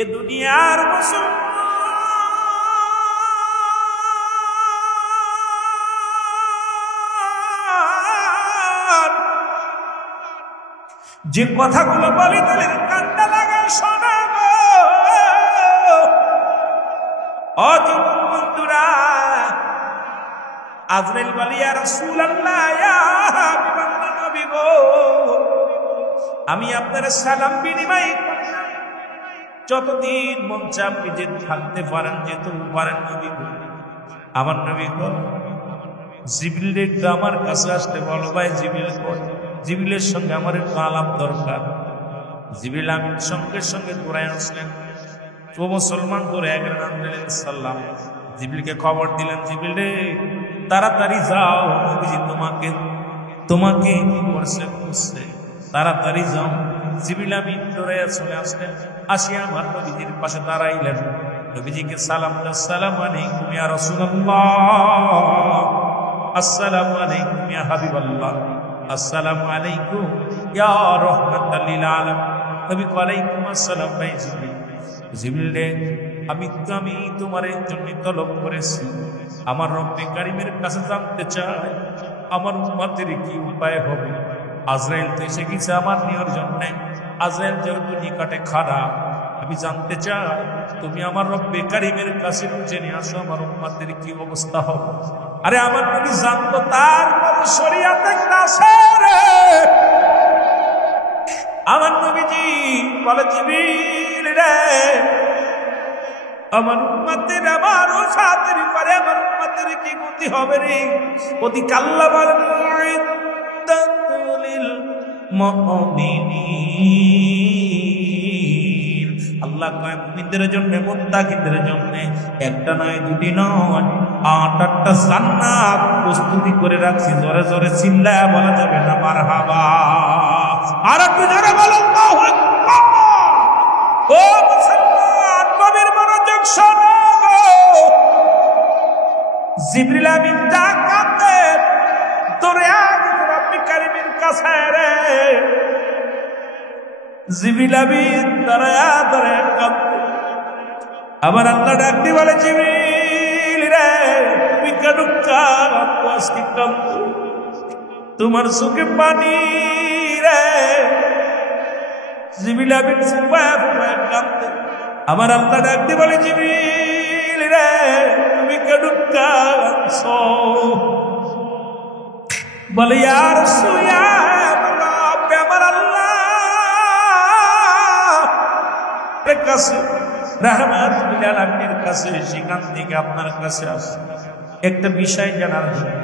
এ দুনিয়ার মুসলমান যে কথাগুলো বলি তাদের কান্না লাগায় শোনাবো। অযুবক বন্ধুরা, আজরাইল বলে, ইয়া রাসূলুল্লাহ, ইয়া হাবিবাল্লাহ, নবী গো, আমি আপনার সালাম বিনিময় করলাম, যতদিন মন চায় আপনি যে থাকতে পারেন, যেতে পারেন নবী গো। আমার নবী গো, জিবরিল একটু আমার কাছে আসতে বলো। ভাই জিবরিল কই? জিবরিলের সঙ্গে আমার একটু আলাপ দরকার। জিবরিল আমিন সঙ্গে সঙ্গে দৌড়ায় আসলেন। ও মুসলমান করে সাল্লাম জিবরিলকে খবর দিলেন, জিবরিল রে, তাড়াতাড়ি যাও, নবীজি তোমাকে তোমাকে কি করছে বুঝছে, তাড়াতাড়ি যাও। জিবরিল আমিন দৌড়ায় চলে আসলেন, আসিয়া আমার নবীজির পাশে দাঁড়াইলেন। নবীজিকে সালাম, আসসালামু আলাইকুম ইয়া রাসূলুল্লাহ, আসসালামু আলাইকুম ইয়া হাবিবাল্লাহ, আসসালামু আলাইকুম ইয়া রাহমাতাল লিল আলামিন। নবী ওয়ালাইকুম আসসালাম। ভাই জিবরিল, জিবরিল রে, আমি তোমার জন্য তলব করেছি, আমার রব্বে কারীমের কাছে জানতে চাই আমার উম্মতের কি উপায় হবে। আজরাইল তো এসে গেছে আমার নেওয়ার জন্য। আজরাইল যেহেতু নিকটে খারাপ, আমি জানতে চাই তুমি আমার রব্বে কারীমের কাছে জেনে আসো আমার উম্মতের কি অবস্থা হবে। আরে আমার নবী জানতো তারপর শরীয়তে একটা আছে রে। আমার নবীজি বলে, জিবরিল রে, আমার উম্মতের আমার ও সাথের পরে আমার উম্মতের কি গতি হবে রে। ওদিক আল্লাহ বলেন, ইদ্দাতুল মুমিনিন, আল্লাহ কয় মুমিনদের জন্য, মুত্তাকিদের জন্য একটা নয়, দুটি নয়, 8-8টা জান্নাত প্রস্তুতি করে রাখছি। জোরে জোরে চিল্লায়া বলা যাবে না মারহাবা? আর একটু জোরে বলেন আল্লাহু আকবার। ও মুসলমান, কবির মনোযোগ শোনো। জিবরিল আমিন ডাকতে তোরে রব্বে কারীমের কাছে রে। জিবরিল আমিন দাঁড়ায়া দাঁড়ায়া কাঁদতে, আমার আল্লাহ ডাক দিয়ে বলে, জিবরিল রে, তুমি কেন কাঁদো? আজকে কাঁদো, তোমার চোখে পানি রে। জিবরিল আমিন ফুপায়া ফুপায়া কাঁদতে, আমার আল্লাহ ডাক দিয়ে বলে, জিবরিল রে, তুমি কেন কাঁদছো? বলে, ইয়া রাসূলুল্লাহ, আমার আল্লাহর কাছে, রাহমাতুল আলামিনের কাছে, সেখান থেকে আপনার কাছে আসে একটা বিষয় জানার জন্য।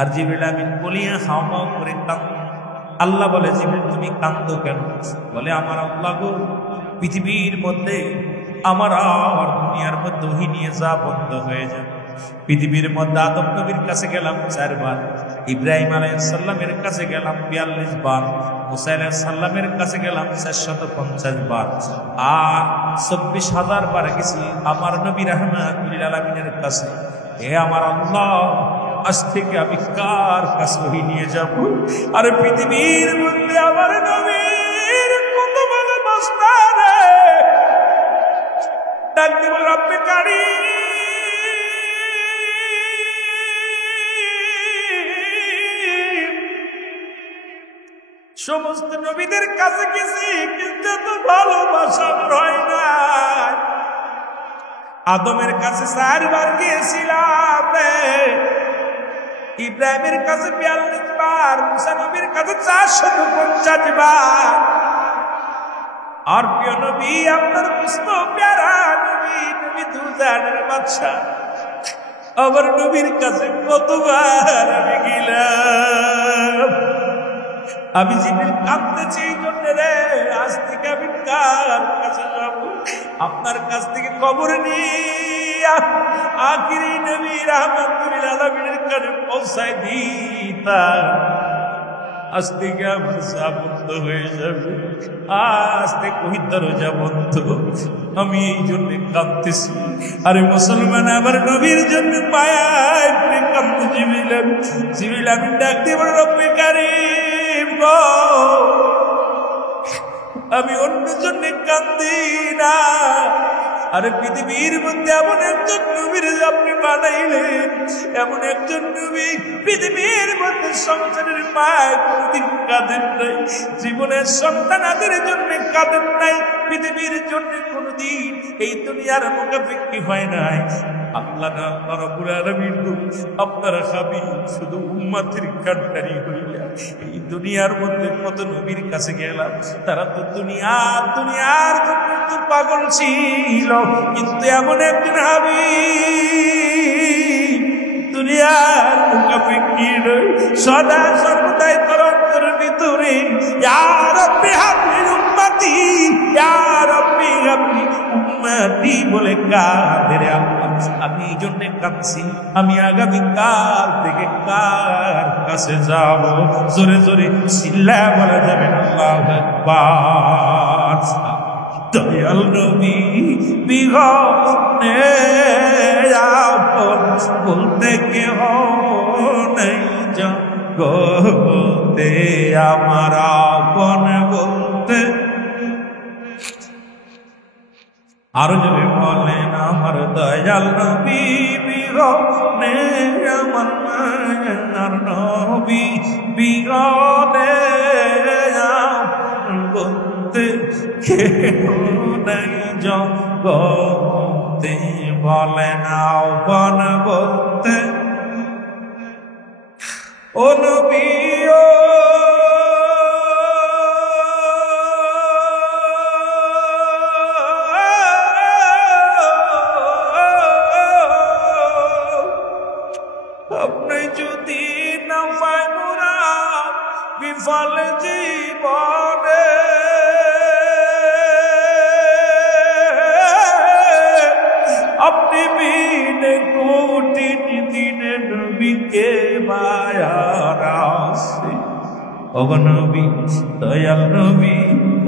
আর জিবরিল আমিন বলিয়া হাওমাও করে কাঁদে। আল্লাহ বলে, জিবরিল তুমি কাঁদো কেন? বলে, আমার আল্লাহ গো, পৃথিবীর মধ্যে আমার আর দুনিয়ার মধ্যে ওহী নিয়ে যা বন্ধ হয়ে যায়। পৃথিবীর মধ্যে আদম নবীর কাছে গেলাম 4 বার, ইব্রাহিম আলাইহিস সালামের কাছে গেলাম 42 বার, মুসা আলাইহিস সালামের কাছে গেলাম 450 বার, আর 24,000 বার গেছি আমার নবী রাহমাতুল আলামিনের কাছে। হে আমার আল্লাহ, আজ থেকে আমি কার কাছে ওহী নিয়ে যাব? আর পৃথিবীর মধ্যে আমার নবীর কত ভালোবাসা রে। ডাক দিব, রব্বে কারীম, সমস্ত নবীদের কাছে গেছি, কিন্তু তো ভালোবাসা আমার হয় না। আদমের কাছে 4 বার গিয়েছিলাম রে, ইব্রাহিমের কাছে 42 বার, মুসা নবীর কাছে 450 বার। আর প্রিয় নবী, আপনার পুষ্ট প্যারা নবী, নবী দুজানের বাদশা, আমার নবীর কাছে কতবার আমি গেলাম। আমি জিবরিল কাঁদতেছি এই জন্য রে, আজ থেকে আমি কার কাছে যাব? আপনার কাছ থেকে খবর নিয়ে আখিরি নবী রাহমাতুল আলামিনের কাছে পৌঁছায় দিতা, আজ থেকে আমার যা বন্ধ হয়ে যাবে। আজ থেকে ওহীর দরজা বন্ধ। আমি এই জন্য কাঁদতেছি। আরে মুসলমান, আমার নবীর জন্য মায়ায় কাঁদতে জিবরিল আমিন ডাক দিয়ে বলে, রব্বে কারীম গো, আমি অন্য জন্য কান্দি না, আরে পৃথিবীর মধ্যে এমন একজন নবীর আপনি বানাইলেন, এমন একজন নবী পৃথিবীর মধ্যে সংসারের মায় কোনদিন কাঁদেন নাই, জীবনের সন্তানাদের জন্য কাঁদেন নাই, পৃথিবীর জন্য কোনদিন এই দুনিয়ার মুখাপেক্ষি হয় নাই। আল্লাহ রাব্বুল আলামিন আপনার হাবিব শুধু উম্মতের কান্ডারি হইলা এই দুনিয়ার মধ্যে কত নবীর কাছে গেলাম, তারা তো দুনিয়ার জন্য তো পাগল ছিল, কিন্তু এমন একজন হাবিব দুনিয়ার মুখাপেক্ষি নয়, সদা সর্বদাই তোর অন্তরের ভিতরে ইয়া রাব্বি হাবলি উম্মতি, ইয়া রাব্বি হাবলি উম্মতি বলে কাঁদে রে আল্লাহ। আমি এই জন্য কাঁদছি, আমি আগামীকাল থেকে কার কাছে যাব? জোরে জোরে চিল্লা বলা যাবে না আল্লাহু আকবার। দয়াল নবী বিঘনে আপন বলতে কেহ নেই জগতে, আমার আপন বলতে আর যদি বলেন আমার দয়াল নবী বিঘনে, আমার মায়ার নবী বিঘনে আপন বলতে কেহ নেই জগতে, বলেন আপন বলতে ও নবী ও আপনি যদি না পায় মোরা বিফল জীবনে, আপনি বিনে কঠিন দিনে নবীকে মায়ার আসে। ও নবী দয়াল নবী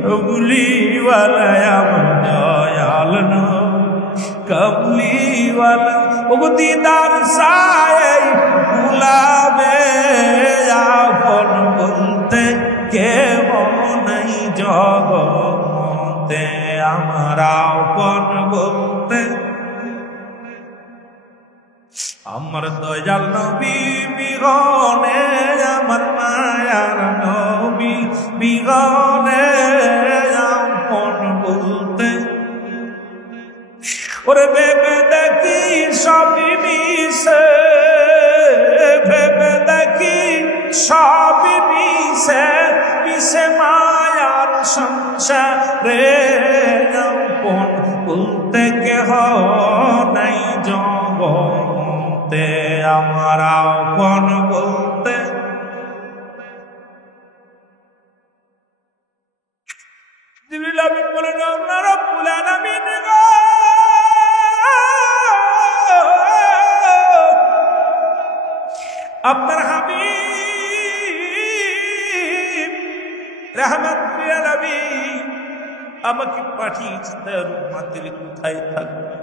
কমলিওয়ালা আমার দয়াল নবী কমলিওয়ালা, ও দিদার সায়ে গুলাবে আপন বলতে কেউ নাই জগতে, আমার আপন বলতে আমার দয়াল নবী বিঘনে, আমার মায়ার নবী বিঘনে আপন বলতে। ওরে ভেবে দেখি সবই মিশে, ভেবে দেখি সবই মিশে, মিশে মায়ার সংসারে আপন বলতে কেহ নাই জগতে, আমার আপন বলতে। জিবরিল আমিন বলেন আল্লাহ রাব্বুল আলামিন গো, আপনার হাবিব রাহমাতুল আলামিন আমাকে পাঠিয়েছে তার উম্মতের কোথায় থাকবে।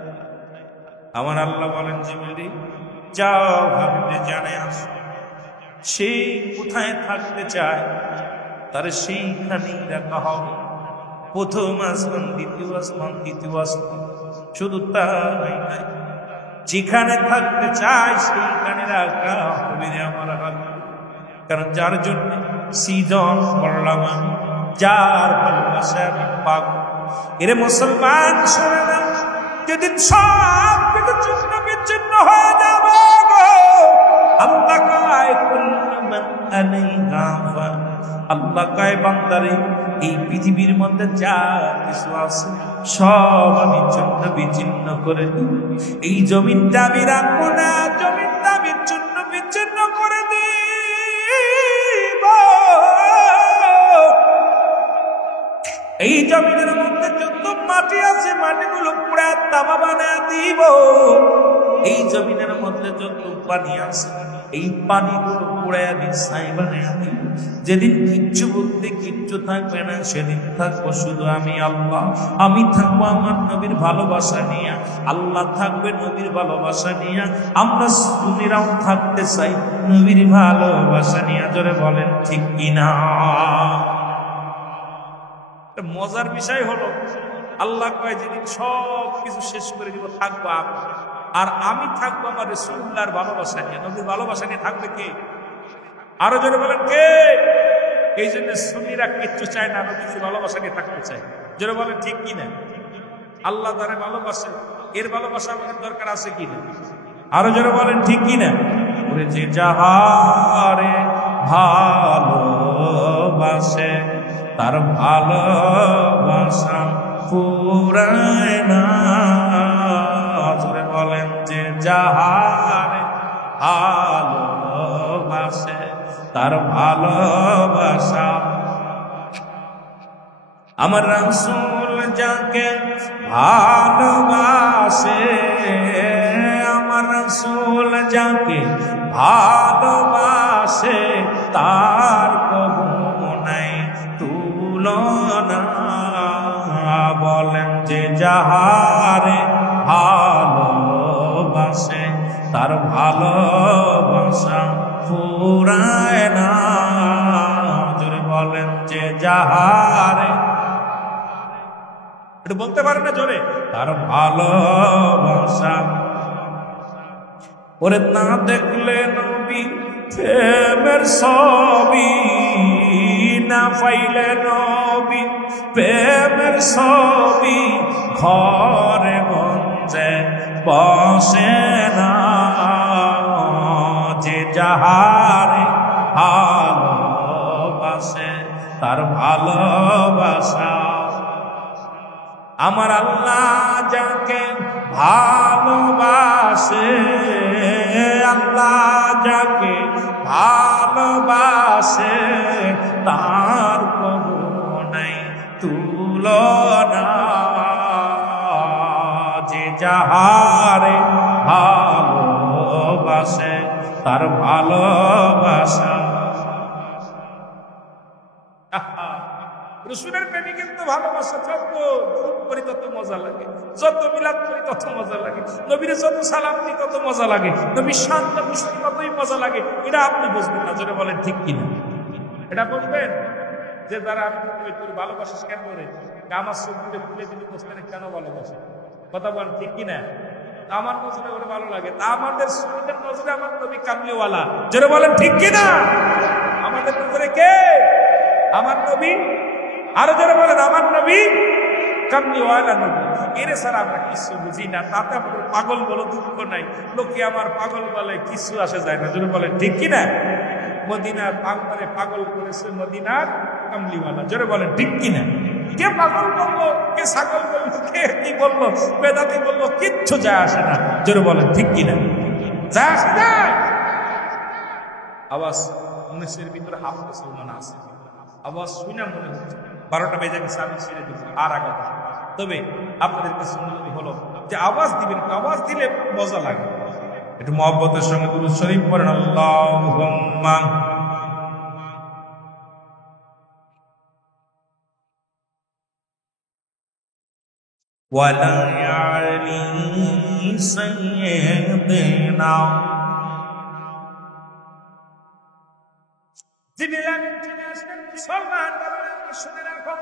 আমার আল্লাহ বলেন জিবরিল যাও হাবিবে জানে আসো, সেই কোথায় থাকতে চায় তার সেইখানেই রাখা হবে। প্রথম আসমান, দ্বিতীয় আসমান, তৃতীয় আসমান, শুধু তাই নাই, যেখানে থাকতে চায় সেইখানে রাখা হবে আমার হাবিব। কারণ যার জন্য সৃজন করলাম আমি, যার ভালোবাসা আমি পাবো। এরে মুসলমান শোনে না, যেদিন সব কিছু ছিন্ন বিচ্ছিন্ন হয়ে যাবে গো, আল্লাহ কয় কুল্লুমান আলাইহা ফান, আল্লাহ কয় বান্দারে এই পৃথিবীর মধ্যে যা কিছু আছে সব আমি ছিন্ন বিচ্ছিন্ন করে দিই। এই জমিনটা আমি রাখবো না, জমিনটা আমি ছিন্ন বিচ্ছিন্ন করে দিব। এই জমিনের মধ্যে যত মাটি আছে মাটিগুলো পুরা তামা বানায় দিব। এই জমিনের মধ্যে যত পানি আছে এই পানিগুলো পুরা আমি ছাই বানায় দিব। যেদিন কিচ্ছু বলতে কিচ্ছু থাকবে না, সেদিন থাকবো শুধু আমি আল্লাহ। আমি থাকবো আমার নবীর ভালোবাসা নিয়ে, আল্লাহ থাকবে নবীর ভালোবাসা নিয়ে। আমরা সুন্নিরাও থাকতে চাই নবীর ভালোবাসা নিয়ে। জোরে বলেন ঠিক কিনা? মজার বিষয় হলো আল্লাহ কয় যেদিন সব কিছু শেষ করে দিব থাকবো আমি, আর আমি থাকবো আমার রাসূলুল্লাহর ভালোবাসা নিয়ে। নবীর ভালোবাসা নিয়ে থাকবে কে? আরো জোরে বলেন কে? এই জন্য সুন্নিরা কিচ্ছু চায় না, নবীর ভালোবাসা নিয়ে থাকতে চায়। জোরে বলেন ঠিক কিনা? আল্লাহ তারে ভালোবাসে, এর ভালোবাসা আমাদের দরকার আছে কিনা? আরো জোরে বলেন ঠিক কিনা? ওরে যে যাহারে ভালোবাসে তার ভালোবাসা ফুরায় না। জোরে বলেন যে যাহারে ভালোবাসে তার ভালোবাসা। আমার রাসূল যাকে ভালোবাসে, আমার রাসূল যাকে ভালোবাসে তার কবু নাই তুলনা। বলেন যে যাহারে ভালোবাসে তার ভালোবাসা ফুরায় না। জোরে বলেন যে যাহারে, একটু বলতে পারেন না জোরে, তার ভালোবাসা। ওরে না দেখলে নবী প্রেমের ছবি, না পাইলে নবী প্রেমের ছবি, ঘরে গঞ্জে বসে না। যে যাহারে ভালোবাসে তার ভালোবাসা। আমার আল্লাহ যাকে ভালোবাসে, আল্লাহ যাকে ভালোবাসে তার কবু নাই তুলনা। যে যাহারে ভালোবাসে তার ভালোবাসা। রসুলের প্রেমী কিন্তু ভালোবাসা যত করি তত মজা লাগে, যত মিলাদ করি তত মজা লাগে, নবীর যত সালাম দিই তত মজা লাগে, নবীর শান্ত পুষ্টি ততই মজা লাগে। এটা আপনি বুঝবেন না, জোরে বলেন ঠিক কিনা? এটা বুঝবেন যে যারা আমি তোর ভালোবাসিস কেন করে আমার চোখ দিয়ে খুলে দিলে বসতে কেন ভালোবাসে, কথা বলেন ঠিক কিনা? আমার নজরে ওরা ভালো লাগে, তা আমাদের সুন্নিদের নজরে আমার নবী কামলিওয়ালা। জোরে বলেন ঠিক কিনা? আমাদের নজরে কে? আমার নবী। আরো যারা বলেন আমার নবী কামলিওয়ালা নবী। এর ছাড়া আমরা কিছু বুঝি না, তাতে আমাদের পাগল বলো দুঃখ নাই, লোকে আমার পাগল বলে কিছু আসে যায় না। জোরে বলেন ঠিক কিনা? মদিনার পাগলে পাগল করেছে মদিনার কামলিওয়ালা। জোরে বলেন ঠিক কিনা? কে পাগল বললো, কে ছাগল বললো, কে কি বললো, বেদাতি বললো, কিচ্ছু যায় আসে না। জোরে বলেন ঠিক কিনা? যায় আসে না। আওয়াজ 19-এর ভিতরে হাফ মুসলমান আছে, আওয়াজ শুনে মনে হচ্ছে 12টা বেজে গেছে, আমি ছেড়ে দিব আর আগে। তবে আপনাদের কাছে অনুরোধ হলো যে আওয়াজ দিবেন, আওয়াজ দিলে মজা লাগে। একটু মহব্বতের সঙ্গে দুরূদ শরীফ পড়েন। আল্লাহুম্মা ওয়ালা আলি সাইয়্যিদিনা। জিবরিল আমিন চলে আসলেন, মুসলমান শুনে রাখো।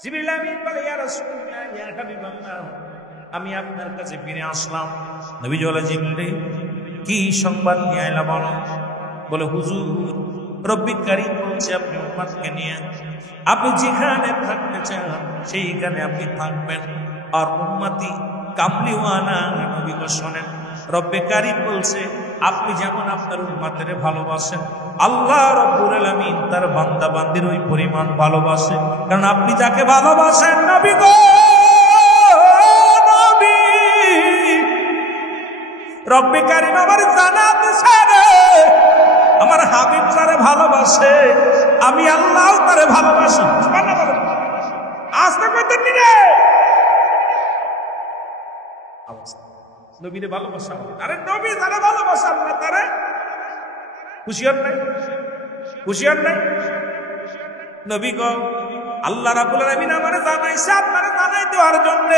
জিবরিল আমিন বলে, ইয়া রাসূলুল্লাহ, ইয়া হাবিবাল্লাহ, আমি আপনার কাছে ফিরে আসলাম। নবী বলে, জিবরিল কি সংবাদ নিয়ে আইলা বলো? বলে, হুজুর রব্বি কারীম বলছে আপনি উম্মতকে নিয়ে আপনি যেখানে থাকতে চান সেইখানে আপনি থাকবেন, আর উম্মতি কামলিওয়ালা। নবী গো শোনেন, রব্বে কারীম বলছে আপনি যেমন আপনার উম্মতের ভালোবাসেন, আল্লাহ রাব্বুল আলামিন তার বান্দা বান্দির ওই পরিমাণ ভালোবাসে। কারণ আপনি যাকে ভালোবাসেন, নবী গো নবী, রব্বে কারীম আমার জানাতে ছাড়ে আমার হাবিব তারে ভালোবাসে, আমি আল্লাহ তারে ভালোবাসি। আসতে করতেন রে নবীরে ভালোবাসা। আরে নবী তারে ভালোবাসা, না তারে খুশিয়ার নাই, খুশিয়ার নাই। নবী গো আল্লাহ রাব্বুল আলামিন আমারে জানাইছে আপনারে জানাই দেওয়ার জন্য,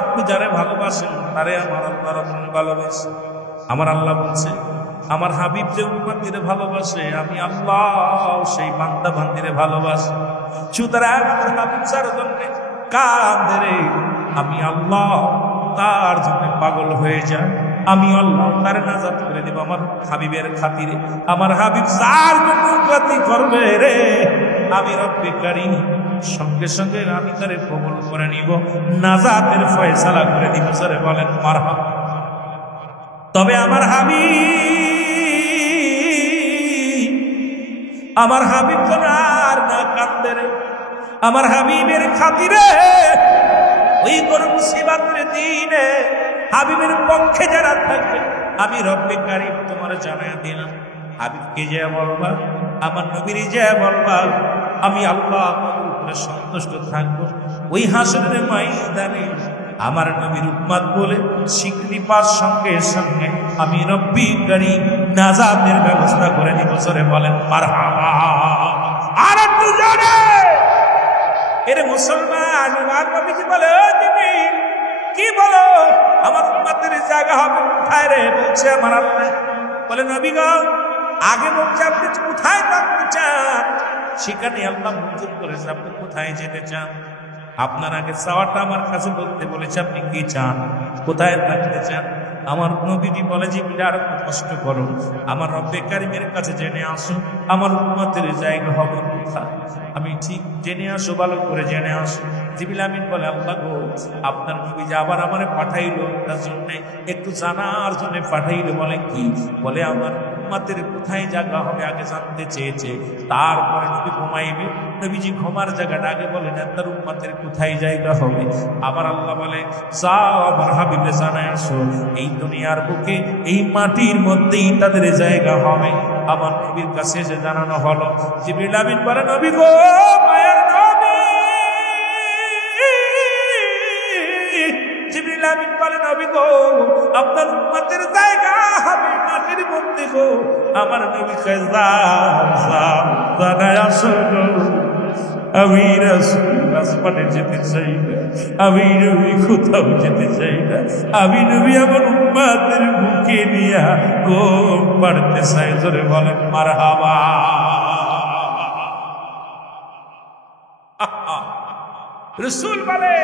আপনি যারে ভালোবাসেন তারে আমার আল্লাহ রাব্বুল ভালোবাসে। আমার আল্লাহ বলছে আমার হাবিব যে উম্মতিরে ভালোবাসে, আমি আল্লাহ সেই বান্দা বান্দিরে ভালোবাসি। সুতরাং আমার হাবিব যার জন্য কাঁদে রে, আমি আল্লাহ তার জন্য পাগল হয়ে যায়, আমি আল্লাহ তার নাজাত করে দেব আমার হাবিবের খাতিরে। আমার হাবিব যার জন্য উন্নতি করবে রে, আমি রব্বে কারীম সঙ্গে সঙ্গে আমি তারে কবুল করে নিব, নাজাতের ফয়সালা করে দিব। সরে বলেন মারহাবা। তবে আমার হাবিব তো আর না কাঁদে রে, আমার হাবিবের খাতিরে ওই গরম মুসিবতের দিনে হাবিবের পক্ষে যারা থাকবে, আমি রব্বে কারীম তোমার জানায়া দিলাম, হাবিবকে যে বলবা, আমার নবীর যে বলবা, আমি আল্লাহ তোমার উপরে সন্তুষ্ট থাকবো। ওই হাসরের ময়দানে আমার নবীর উম্মত বলে স্বীকৃতি পাওয়ার সঙ্গে সঙ্গে আমি রব্বি কারীম নাজাতের ব্যবস্থা করে দিব। জোরে বলেন মারহাবা। আর একটু জোরে। এর মুসলমান আর নবীজি বলে, ও জিবরিল কি বলো, আমার উম্মতের জায়গা হবে কোথায় রে? বলছে আমার আল্লাহ। বলে নবী গো, আগে বলছে আপনি কোথায় থাকতে চান, সেখানে আল্লাহ মঞ্জুর করেছে। আপনি কোথায় যেতে চান? আপনার আগে চাওয়াটা আমার কাছে বলতে বলেছে, আপনি কি চান, কোথায় থাকতে চান? আমার নবীজি বলে যে আর কষ্ট করো, আমার রব্বে কারীমের কাছে জেনে আসো আমার উম্মতের জায়গা হবে কোথায়। আমি ঠিক জেনে আসো, ভালো করে জেনে আসো। জিবরিল আমিন বলে, আল্লাহ গো, আপনার নবী যে আবার আমারে পাঠাইলো তার জন্য একটু জানার জন্য পাঠাইলো। বলে কি? বলে আমার উম্মতের কোথায় জায়গা হবে আগে জানতে চেয়েছে, তারপরে নবী ঘুমাইবে। নবীজি ঘুমার জায়গাটা আগে বলে না, তার উম্মতের কোথায় জায়গা হবে। আবার আল্লাহ বলে, যাও আমার হাবিবে জানায় আসো, এই দুনিয়ার বুকে এই মাটির মধ্যেই তাদের জায়গা হবে। আমার নবীর কাছে এসে জানানো হলো। জিবরিল আমিন বলে, নবী গো, মায়ের নবী। জিবরিল আমিন বলে, নবী গো, আপনার উম্মতের জায়গা হবে মাটির মধ্যে গো। আমার নবী কয়, যাও জানায় আসো গো, আমি রাসূল আসমানে যেতে চাই না, আমি নবী কোথাও যেতে চাই না, আমি নবী আমার উম্মতের বুকে নিয়ে ঘুম পাড়তে চাই। জোরে বলেন মারহাবা। রাসূল বলে,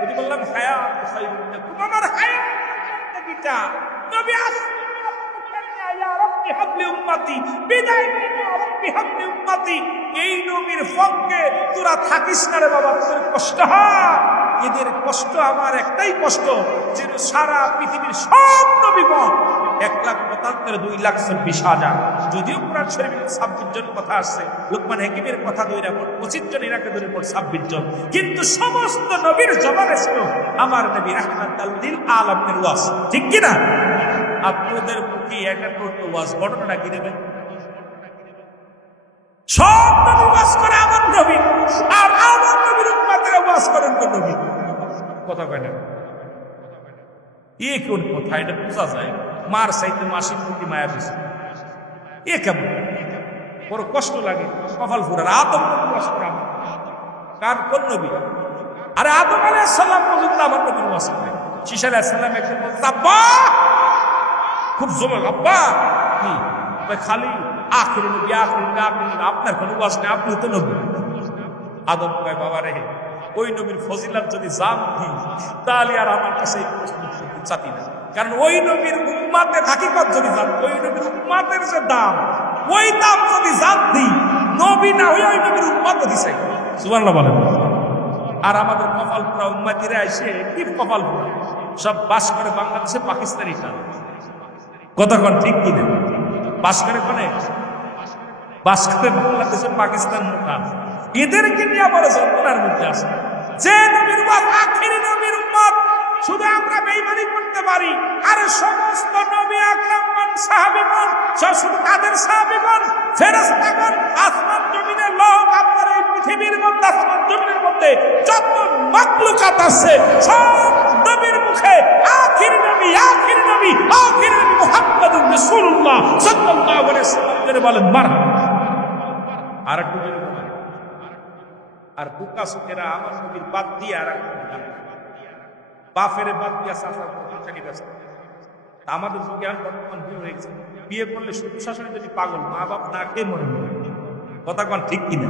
যদি বললাম হায়াত খায়রুন লাকুম, আমার হায়াত জিন্দেগিটা নবী আসমানে ইয়া রাব্বি হাবলি উম্মতি, বিদায় ইয়া রাব্বি হাবলি উম্মতি। এই নবীর পক্ষে তোরা থাকিস না রে বাবা, তোর কষ্ট হয়। এদের কষ্ট আমার একটাই কষ্ট, যে সারা পৃথিবীর সব নবীগণ 1,75,2,26,000, যদিও কোরআন শরীফে 26 জন কথা আসছে, লোকমান হাকিমের কথা ধরে 25 জন, এরাকে ধরে 26 জন, কিন্তু সমস্ত নবীর জবানে ছিল আমার নবী রাহমাতাল লিল আলামিনের ওয়াজ। ঠিক কি না? আপনাদের মুখে 71টা ওয়াজ, ঘটনাটা কি দেবেন? সব নবী ওয়াজ করে আমার নবী, আর আমার নবীর উম্মতেরা ওয়াজ করেন কোন নবী? কথা কয় না। এ কোন কথা? এটা বোঝা যায় মার চাইতে মাসির প্রতি মায়া বেশি। এ কেমন? বড় কষ্ট লাগে, কপাল ফুরার। আদম নবী ওয়াজ করে আমার, কার কোন নবী? আরে আদম আলাইহিস সালাম পর্যন্ত আমার নবীর ওয়াজ করে। ঈসা আলাইহিস সালাম একদিন বলছে, আব্বা, খুব জমে, আব্বা কি খালি আখিরি নবী, আখিরি নবী, আখিরি নবী, আপনার কোনো ওয়াজ নেই, আপনি তো নবী। আদম কয়, বাবা রে, ওই নবীর ফজিলত যদি জানতি তাহলে আর আমার কাছে এই প্রশ্ন করতে চাতি না। কারণ ওই নবীর উম্মতে হাকিকত যদি জানতি, ওই নবীর উম্মতের যে দাম, ওই দাম যদি জানতি, নবী না হয়ে ওই নবীর উম্মত দিছে। সুবহানাল্লাহ বলেন। আর আমাদের কপাল পুরা উম্মতিরা এসে কি কপাল পুরা, সব বাস করে বাংলাদেশে, পাকিস্তানি টান। কতক্ষণ ঠিক কিনে বাস করে, কোনে বাস করে বাংলাদেশে, পাকিস্তান টান। এদেরকে নিয়ে আবার যন্ত্রণার মধ্যে আসে। যে নবীর উম্মত, আখিরি নবীর উম্মত, শুধু আমরা বেঈমানি করতে পারি, আর সমস্ত নবী আকরামগণ, সাহাবীগণ, শুধু তাদের সাহাবীগণ, ফেরেশতাগণ, আসমান জমিনের লোক, আপনার এই পৃথিবীর মধ্যে, আসমান জমিনের মধ্যে যত মাখলুকাত আছে, সব নবীর মুখে আখিরি নবী, আখিরি নবী, আখিরি নবী মুহাম্মদুর রাসূলুল্লাহ সাল্লাল্লাহু আলাইহি ওয়াসাল্লাম বলেন মারহাবা। আর একটু বলেন। আর বুকা সুকেরা আমার নবীর বাদ দিয়ে আর বাফের বাদ দিয়া চাকরি ব্যস্ত। আমাদের যুগে আর বর্তমান বিয়ে হয়ে গেছে, বিয়ে করলে শ্বশুর শাশুড়ি যদি পাগল, মা বাপ না খেয়ে মরে। কথা কন ঠিক কিনা?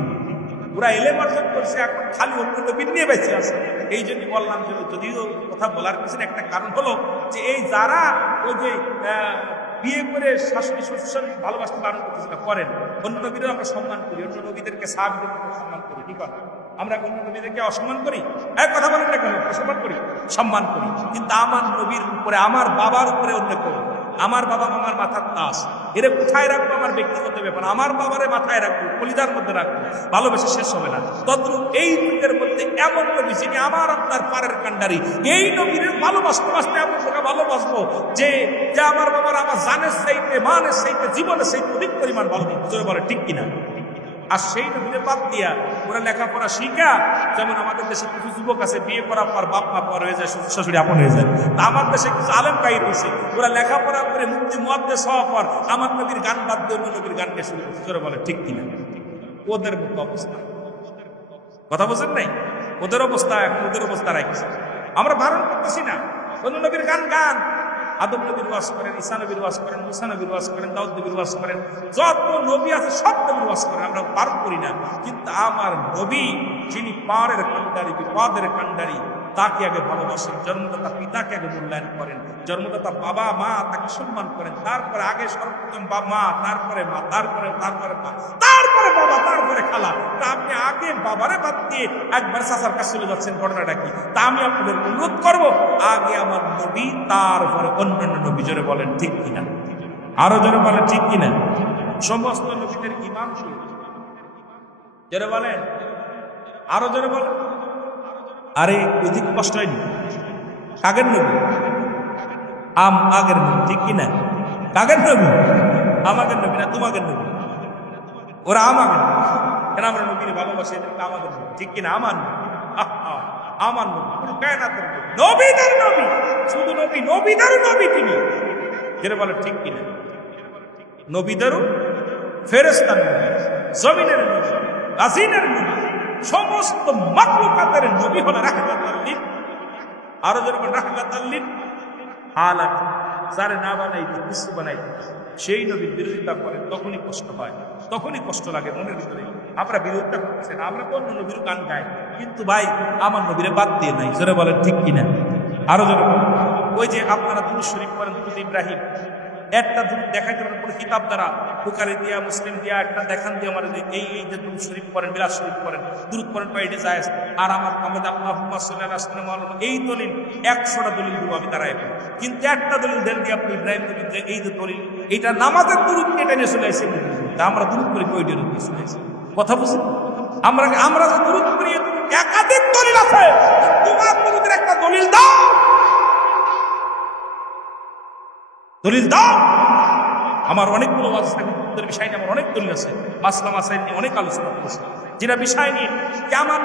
ওরা এলেম অর্জন করছে, এখন খালি অন্য নবীর নিয়ে বেঁচে আছে। এই জন্য বললাম যে যদিও কথা বলার পিছনে একটা কারণ হলো যে এই যারা ওই যে বিয়ে করে শাশুড়ি শ্বশুর ভালোবাসতে বারণ করতেছে না, করেন, অন্য নবীদেরও আমরা সম্মান করি, অন্য নবীদেরকে সাহাবীদেরকে সম্মান করি, ঠিক আছে? আমরা অন্য নবীদেরকে অসম্মান করি? এক কথা বলেন না কেন? অসম্মান করি, সম্মান করি, কিন্তু আমার নবীর উপরে, আমার বাবার উপরে অন্য কেউ, আমার বাবা মামার মাথার তাস, এরে কোথায় রাখবো আমার ব্যক্তিগত ব্যাপার, আমার বাবারে মাথায় রাখবো, কলিজার মধ্যে রাখবো, ভালোবেসে শেষ হবে না। তদ্রুপ এই যুগের মধ্যে এমন নবী যিনি আমার আপনার পারের কান্ডারি, এই নবীর ভালোবাসতে বাসতে এমন লোকে ভালোবাসবো যে আমার বাবার আমার জানের চাইতে, মানের চাইতে, জীবনের চাইতে অধিক পরিমাণ ভালোবাসবো, বলে ঠিক কিনা? আর সেই নবীদের বাদ দিয়া ওরা লেখাপড়া শিখা, যেমন আমাদের দেশে কিছু যুবক আছে বিয়ে করার পর বাপ মা পর হয়ে যায়, শ্বশুরি আপন হয়ে যায়। আমার দেশে কিছু আলেম বাইর হয়েছে, ওরা লেখাপড়া করে মুক্তি মুয়াদ্দেস হওয়ার পর আমার নবীর গান বাদ দিয়ে অন্য নবীর গান গিয়ে শুরু করছে, বলে ঠিক কিনা? ওদের মতো অবস্থা, কথা বোঝেন নাই? ওদের অবস্থা এখন ওদের অবস্থা রাখছে। আমরা বারণ করতেছি না, অন্য নবীর গান গান, আদম নবীর ওয়াজ করেন, ঈসা নবীর ওয়াজ করেন, মুসা নবীর ওয়াজ করেন, দাউদ নবীর ওয়াজ করেন, যত নবী আছে সব নবীর ওয়াজ করেন, আমরা বারণ করি না। কিন্তু আমার নবী যিনি পারের কান্ডারি, বিপদের কান্ডারি, তাকে আগে ভালোবাসেন, জন্মদাতা পিতাকে আগে মূল্যায়ন করেন, জন্মদাতা বাবা মা তাকে সম্মান করেন, তারপরে আগে সর্বপ্রথম মা, তারপরে মা, তারপরে মা, তারপরে বাবা, তারপরে খালা। তা আপনি আগে বাবারে বাদ দিয়ে একবার চাচার কাছে চলে যাচ্ছেন, ঘটনাটা কি? তা আমি আপনাদের অনুরোধ করব, আগে আমার নবী, তারপরে অন্যান্য নবী। জোরে বলেন ঠিক কিনা? আরো জোরে বলেন ঠিক কিনা? সমস্ত নবীদের ইমাম কে? জোরে বলেন, আরো জোরে বলেন। আরে অধিক কষ্ট হয়নি? কাগের নবী? আগের নবী, ঠিক কিনা? কাগের নবী? আমাদের নবী না তোমাদের নবী? ওরা আমাদের নবী, কেন আমরা নবীর ভালোবাসি, এদেরকে আমাদের নবী, ঠিক কিনা? আমার নবী, আমার নবী, পুরো কায়নাতের নবী, নবীদের নবী, শুধু নবী, নবীদেরও নবী তিনি। যেটা বলে ঠিক কিনা? নবীদেরও, ফেরেশতার নবী, জমিনের নবী, আজিনের নবী, সমস্ত মাখলুকাতের নবী হলো রাহমাতুল লিল, আরো যেরকম রাহমাতুল লিল আলামিন। যারে না বানাইতে কিছু বানাইতে, সেই নবীর বিরোধিতা করেন, তখনই কষ্ট হয়, তখনই কষ্ট লাগে মনের ভিতরে। আমরা বিরোধিতা করতেছি না, আমরা অন্য নবীর গান গাই, কিন্তু ভাই আমার নবীরে বাদ দিয়ে নাই। জোরে বলেন ঠিক কিনা? আরো জোরে বলেন। ওই যে আপনারা দুরূদ শরীফ পড়েন, দুরূদ ইব্রাহিম, একটা দুরূদ দেখাইতে পারেন কোনো কিতাব দ্বারা, বুখারী দিয়া, মুসলিম দিয়া একটা দেখান দিয়ে আমার এই যে দুরূদ শরীফ পড়েন, মিলাদ শরীফ পড়েন, দুরূদ পড়েন, পাইটি জায়েজ। আর আমার আল্লাহুম্মা সাল্লি আলা সাইয়্যিদিনা মুহাম্মাদ, এই দলিল 100টা দলিল দিব আমি দাঁড়ায়, কিন্তু একটা দলিল দেন দিয়ে আপনি ইব্রাহিম নবীর যে এই যে দলিল, এটা নামাজের দুরূদ কেটে নিয়ে চলে আসে। আমরা দুরূদ করি কয়টা দলিল চলে আসে, কথা বুঝুন? আমরা যে দুরূদ করি একাধিক দলিল আছে, তোমার দুরূদের একটা দলিল দাও, দলিল দাও। আমার অনেকগুলো ওয়াজের বিষয় নিয়ে আমার অনেক দলিল আছে, মাসলা মাসাইল নিয়ে অনেক আলোচনা করেছে, যেটা বিষয় নিয়ে কিয়ামত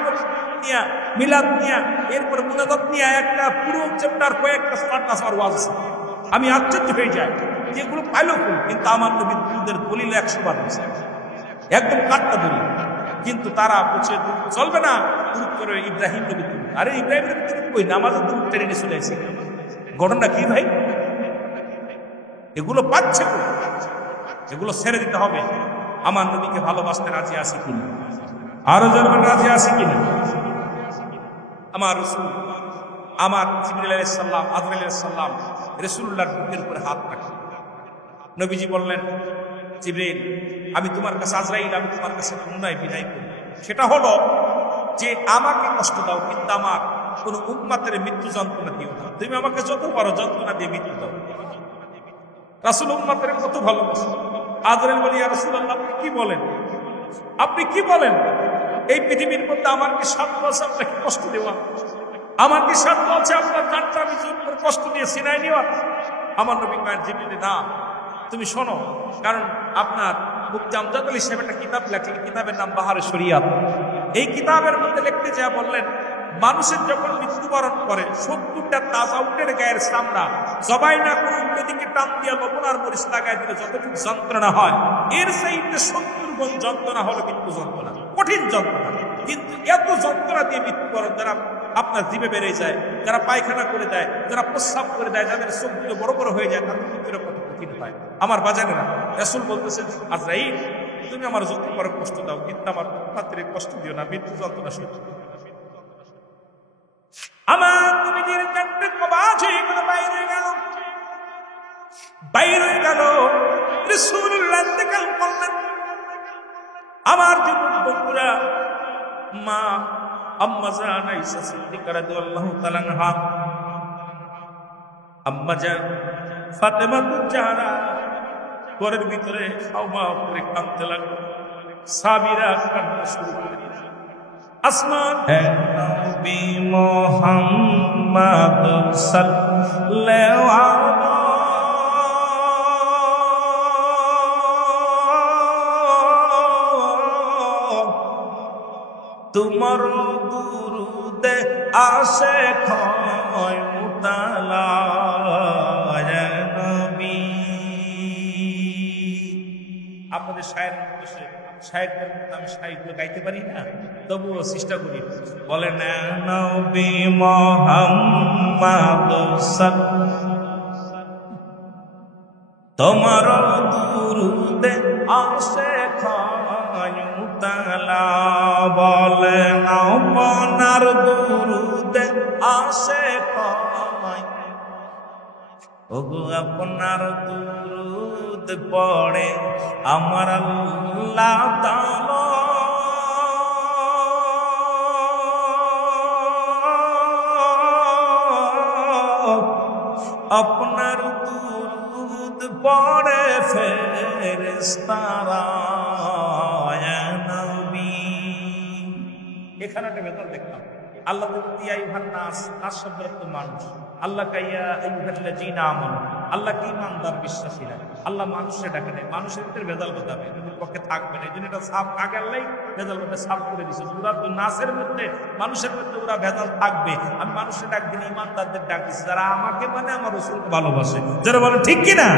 নিয়ে, মিলাদ নিয়ে, এরপরে মুনাজাত নিয়ে একটা পুরো চ্যাপ্টার, কয়েকটা স্টার্টাস আমার ওয়াজ আছে। আমি আশ্চর্য হয়ে যাই যেগুলো পাইলো, কিন্তু আমার নবীর দুরূদের দলিল 100 বার আছে, একদম কাটটা দলিল, কিন্তু তারা বলছে চলবে না, দুরূদ করে ইব্রাহিম নবীর দুরূদ। আরে ইব্রাহিম নবীর দুরূদ কই? নামাজের দুরূদ টেনে নিয়ে চলে আসে। ঘটনা কি ভাই? এগুলো পাচ্ছে, এগুলো ছেড়ে দিতে হবে। আমার নবীকে ভালোবাসতে রাজি আছি কিনা? আরো জনগণ রাজি আছি কিনা? আমার রাসূল, আমার জিবরিল আলাইহিস সালাম, আজরাইল আলাইহিস সালাম রাসূলুল্লাহর বুকের উপরে হাত রাখলেন। নবীজি বললেন, জিবরিল, আমি তোমার কাছে, আজরাইল, আমি তোমার কাছে পুনরায় বিদায় করি। সেটা হলো যে আমাকে কষ্ট দাও, কিন্তু আমার কোন উম্মতের মৃত্যু যন্ত্রণা দিও না। তুমি আমাকে যত পারো যন্ত্রণা দিয়ে মৃত্যু দাও। রাসূল উম্মতের কত ভালোবাসেন। আজরাইল বলি, ইয়া রাসূলুল্লাহ, আপনি কি বলেন? আপনি কি বলেন? এই পৃথিবীর মধ্যে আমার কি সাধ্য আছে আপনাকে কষ্ট দেওয়া? আমার কি সাধ্য আছে আপনার জানটা আমি জোর করে কষ্ট দিয়ে সিনাই নেওয়া? আমার নবী কয়েন, জিবরিল, না, তুমি শোনো, কারণ আপনার মুফতি আমজাদ আলী সাহেব একটা কিতাব লেখলেন, কিতাবের নাম বাহারে শরিয়াত। এই কিতাবের মধ্যে লিখতে যা বললেন, মানুষের যখন মৃত্যুবরণ করে 70টা তাজা উটের গায়ের চামড়া জবাই না করে উল্টোদিকে টান দিয়ে লবণ আর মরিচ লাগাই দিলে যতটুকু যন্ত্রণা হয়, এর চাইতে 70 গুণ যন্ত্রণা হলো মৃত্যু যন্ত্রণা, কঠিন যন্ত্রণা। কিন্তু এত যন্ত্রণা দিয়ে মৃত্যুবরণ, যারা আপনার জিভে বেড়ে যায়, যারা পায়খানা করে দেয়, যারা প্রস্রাব করে দেয়, যাদের চোখগুলো বড় বড় হয়ে যায়, তাদের মৃত্যুটা কত কঠিন হয়। আমার বাজানেরা, রাসূল বলতেছেন, আজরাইল, তুমি আমার যত বড় কষ্ট দাও, কিন্তু আমার উম্মতের কষ্ট দিও না, মৃত্যু যন্ত্রণা সহ্য করতে। আমার নবীজির কান্নার আওয়াজ হয়ে গেল, বাইরে হয়ে গেল। রাসূলুল্লাহ ইন্তেকাল করলেন। আমার যুবক বন্ধুরা, মা আম্মা জান আয়েশা সিদ্দিকা রাদিয়াল্লাহু তাআলা আনহা, আম্মা জান ফাতেমা জাহরা ঘরের ভিতরে হাওমা করে কাঁদতে লাগলো। সাহাবীরা কান্না শুরু করে দিল। আসমান নবী মুহাম্মদ সাল্লাল্লাহু আলাইহি তোমার দুরুদে আসে ক্ষয় মুতালা নবী। আপনাদের শায়ের বসে শায়েরদের মতো আমি শায়েরগুলো গাইতে পারি না, তবুও চেষ্টা করি। বলেন নবী মুহাম্মদ তোমার দুরুদে আসে ক্ষয় মুতালা, বলেন আপনার দুরুদে আসে ক্ষয়। ওগো আপনার দুরুদ পড়ে আমার আল্লাহ তাআলা, আপনার দুরুদ পড়ে ফেরেশতারা নবী। এখানে একটা বেতন দেখলাম, আল্লাহ নাস শব্দের অর্থ মানুষ। আল্লাহ কাইয়া আইয়ুহাল্লাযীনা আমানু, আল্লাহ কি ইমানদার বিশ্বাসীরা। আল্লাহ মানুষে ডাকে নাই, মানুষের ভিতরে ভেজাল বাঁধাবে, নবীর পক্ষে থাকবে না। এই জন্য এটা সাফ আগে আল্লাহ ভেজাল বাঁধা সাফ করে দিচ্ছে। ওরা তো নাসের মধ্যে মানুষের মধ্যে ওরা ভেজাল থাকবে। আমি মানুষের ডাক দিন, ইমানদারদের ডাক দিচ্ছি যারা আমাকে মানে আমার রাসূলকে ভালোবাসে, যারা বলে ঠিক কিনা।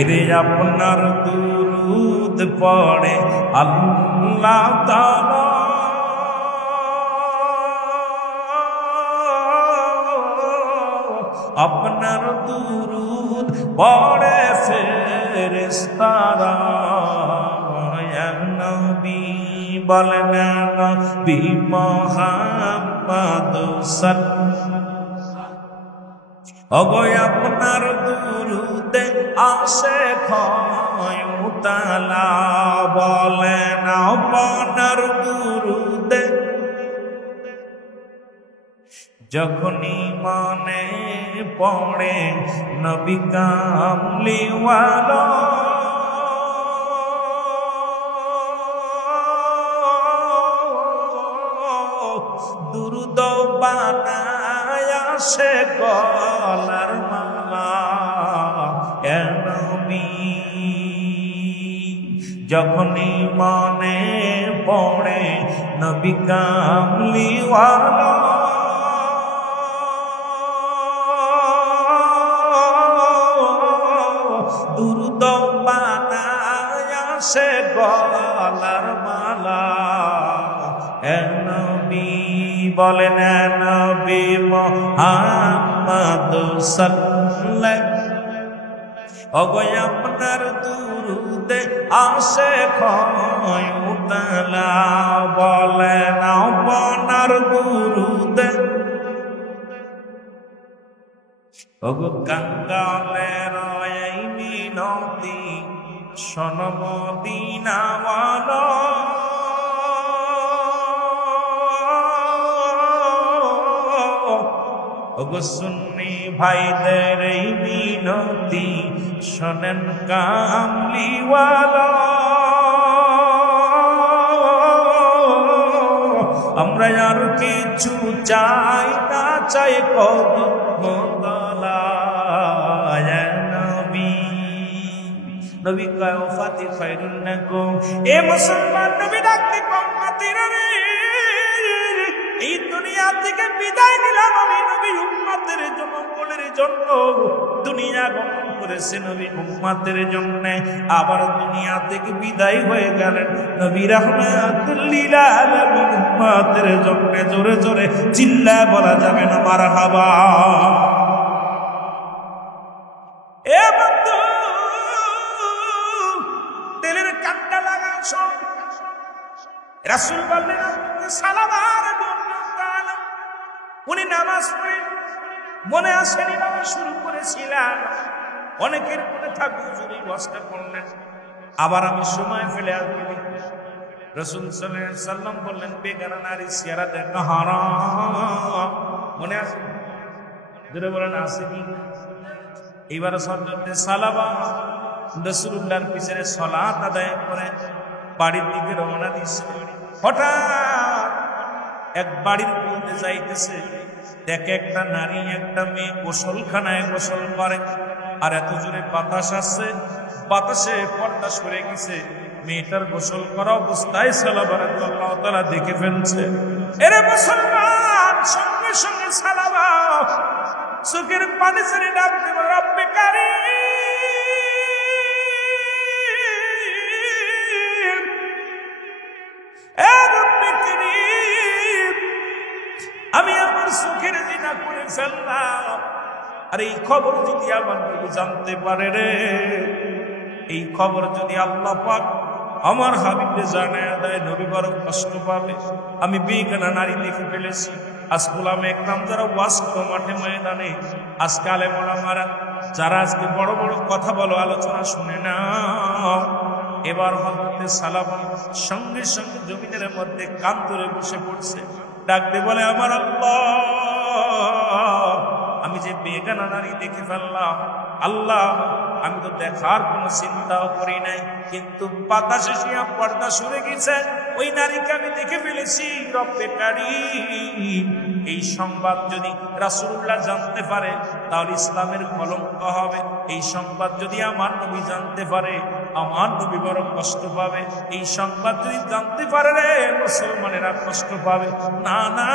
এরে আপনার দুরুদ পড়ে আল্লাহ তাআলা, আপনার দুরুদ পড়ে ফেরেশতারা নবী। বলেন নবী মুহাম্মদ ওগো আপনার দুরুদে আসে ক্ষয় মুতালা, বলেন আপনার দুরুদে যখনই মনে পড়ে নবী কামলিওয়ালা, দুরুদ বানায়া সে গলার মালা এ নবী। যখনই মনে পড়ে নবী কামলিওয়ালা, দুরুদ বানায়া সে গলার মালা এ নবী। বলেন নবী মুহাম্মদ সাল্লাল্লাহু ওগো আপনার দুরুদে আসে ক্ষয় মুতালা, বলেন আপনার দুরুদে ওগো কাঙ্গালের এই মিনতি শোন মদিনাওয়ালা, ওগো সুন্নি ভাইদের এই মিনতি শোনেন কামলিওয়ালা। আমরা আর কিছু চাই না, চাই কদমতলায় নবী। নবী কয় ওফাতি খায়রুন লাকুম, এ মুসলমান নবী ডাকতে উম্মতিরা রে, এই দুনিয়া থেকে বিদায় নিলাম আমি নবী উম্মতের জন্য, কোনের জন্য দুনিয়া গমন করেছে নবী উম্মতের জন্য, আবার দুনিয়া থেকে বিদায় হয়ে গেলেন নবী রাহমাতুল লিল আলামিন উম্মতের জন্য। জোরে জোরে চিল্লায় বলা যাবে না মারহাবা। এ বন্ধু তেলের কান্ডা লাগা রাসূল বললেন সালাম আর উনি নামাজ পড়ে মনে আসেনি নামাজ শুরু করেছিলাম, অনেকের মনে থাকবে হুজুর ওয়াজটা করলেন, আবার আমি সময় ফেলে আসবো। রাসূল সাল্লাল্লাহু আলাইহি সাল্লাম বললেন বেগানা নারী চেহারা দেখা হারাম, মনে আছে? ধরে বলেন আসেনি? এইবার সরকারতে সালাবা রাসূলুল্লাহর পিছনে সালাত আদায় করে বাড়ির দিকে রওনা দিচ্ছে। হঠাৎ এক বাড়ির মধ্যে যাইতেছে, দেখে একটা নারী একটা মেয়ে গোসলখানায় গোসল করে, আর এত জোরে বাতাস আসছে, বাতাসে পর্দা সরে গেছে। মেয়েটার গোসল করা অবস্থায় সালাবা রাদিয়াল্লাহু তাআলা দেখে ফেলছে। এরে মুসলমান, সঙ্গে সঙ্গে সালাবা চোখের পানি ছেড়ে ডাক দেব, রব্বে কারীম, এ রব্বে কারীম, আমি আমার চোখের জিনা করে ফেললাম, আর এই খবর যদি আমার নবী জানতে পারে রে, এই খবর যদি আল্লাহ পাক আমার হাবিবকে জানায়া দেয়, নবী বড় কষ্ট পাবে। আমি বেগানা নারী দেখে ফেলেছি। আজকে ওলামা একরাম যারা ওয়াজ করো মাঠে ময়দানে, আজকে আলেম ওলামারা যারা আজকে বড় বড় কথা বলো, আলোচনা শুনে না, এবার হযরতে সালামা সঙ্গে সঙ্গে জমিনের মধ্যে কান ধরে বসে পড়ছে, ডাকতে বলে আমার আল্লাহ, আমি যে বেগানা নারী দেখে ফেললাম, আল্লাহ আমি তো দেখার কোনো চিন্তাও করি নাই, কিন্তু বাতাসে পর্দা সরে গেছে, ওই নারীকে আমি দেখে ফেলেছি। রব্বে কারীম, এই সংবাদ যদি রাসূলুল্লাহ জানতে পারে তাহলে ইসলামের কলঙ্ক হবে। এই সংবাদ যদি আমার নবী জানতে পারে, আমার নবী বড় কষ্ট পাবে। এই সংবাদ যদি জানতে পারে রে, মুসলমানেরা কষ্ট পাবে। না না,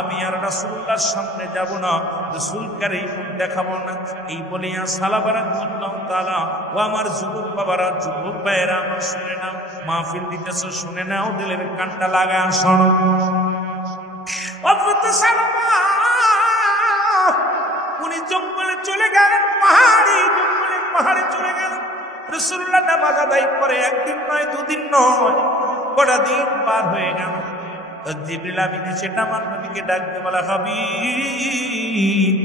আমি আর রাসূলুল্লাহর সামনে যাব না, রাসূলকে এই মুখ দেখাবো না। এই বলিয়া সালাবা রাদিয়াল্লাহু তাআলা, ও আমার যুবক বাবারা, যুবক ভাইয়েরা, আমার শুনে নাও, মাহফিল দিতেছ শুনে নাও, দিলের কানটা লাগায় শোনো। উনি জঙ্গলে চলে গেলেন, পাহাড়ে চলে গেলেন। রাসূলুল্লাহ নামাজ আদায় করে একদিন নয়, দুদিন নয়, কটা দিন পার হয়ে গেল। জিবরিল আমিন সেটা আমার নবীকে ডাকতে বলা, হাবিব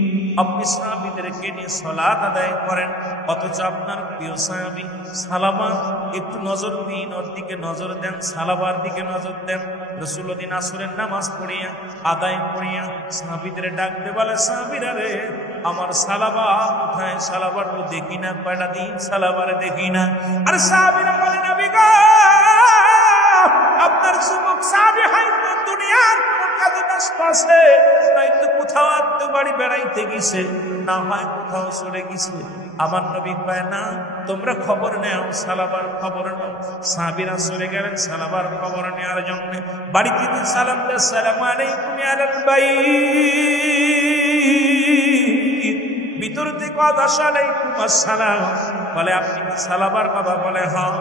আপনি সাহাবীদেরকে নিয়ে সালাত আদায় করেন, অথচ আপনার প্রিয় সাহাবী সালামা একটু নজর দিন, ওর দিকে নজর দেন, সালাবার দিকে নজর দেন। রাসূল দিন আসরের নামাজ পড়িয়া আদায় করিয়া সাহাবীদের ডাকতে বলে, সাহাবীরা রে, আমার সালাবা কোথায়? সালাবার তো দেখি না, কয়টা দিন সালাবারে দেখি না। আর সাহাবীরা বলে, নবী গো, আপনার যুবক সাহাবী হয়তো দুনিয়ার কোন কাজে ব্যস্ত আছে, নয়তো কোথাও আত্মবাড়ি বেড়াইতে গেছে, না হয় কোথাও চলে গেছে। আমার নবী কয় না, তোমরা খবর নেও, সালাবার খবর নাও। সাহাবীরা চলে গেলেন সালাবার খবর নেওয়ার জন্য। বাড়িতে সালাম দেয়, আসসালামু আলাইকুম ইয়া আহলাল বাইত। ভিতর থেকে আসসালামু আসসালাম বলে, আপনি কি সালাবার কথা? বলে হ্যাঁ।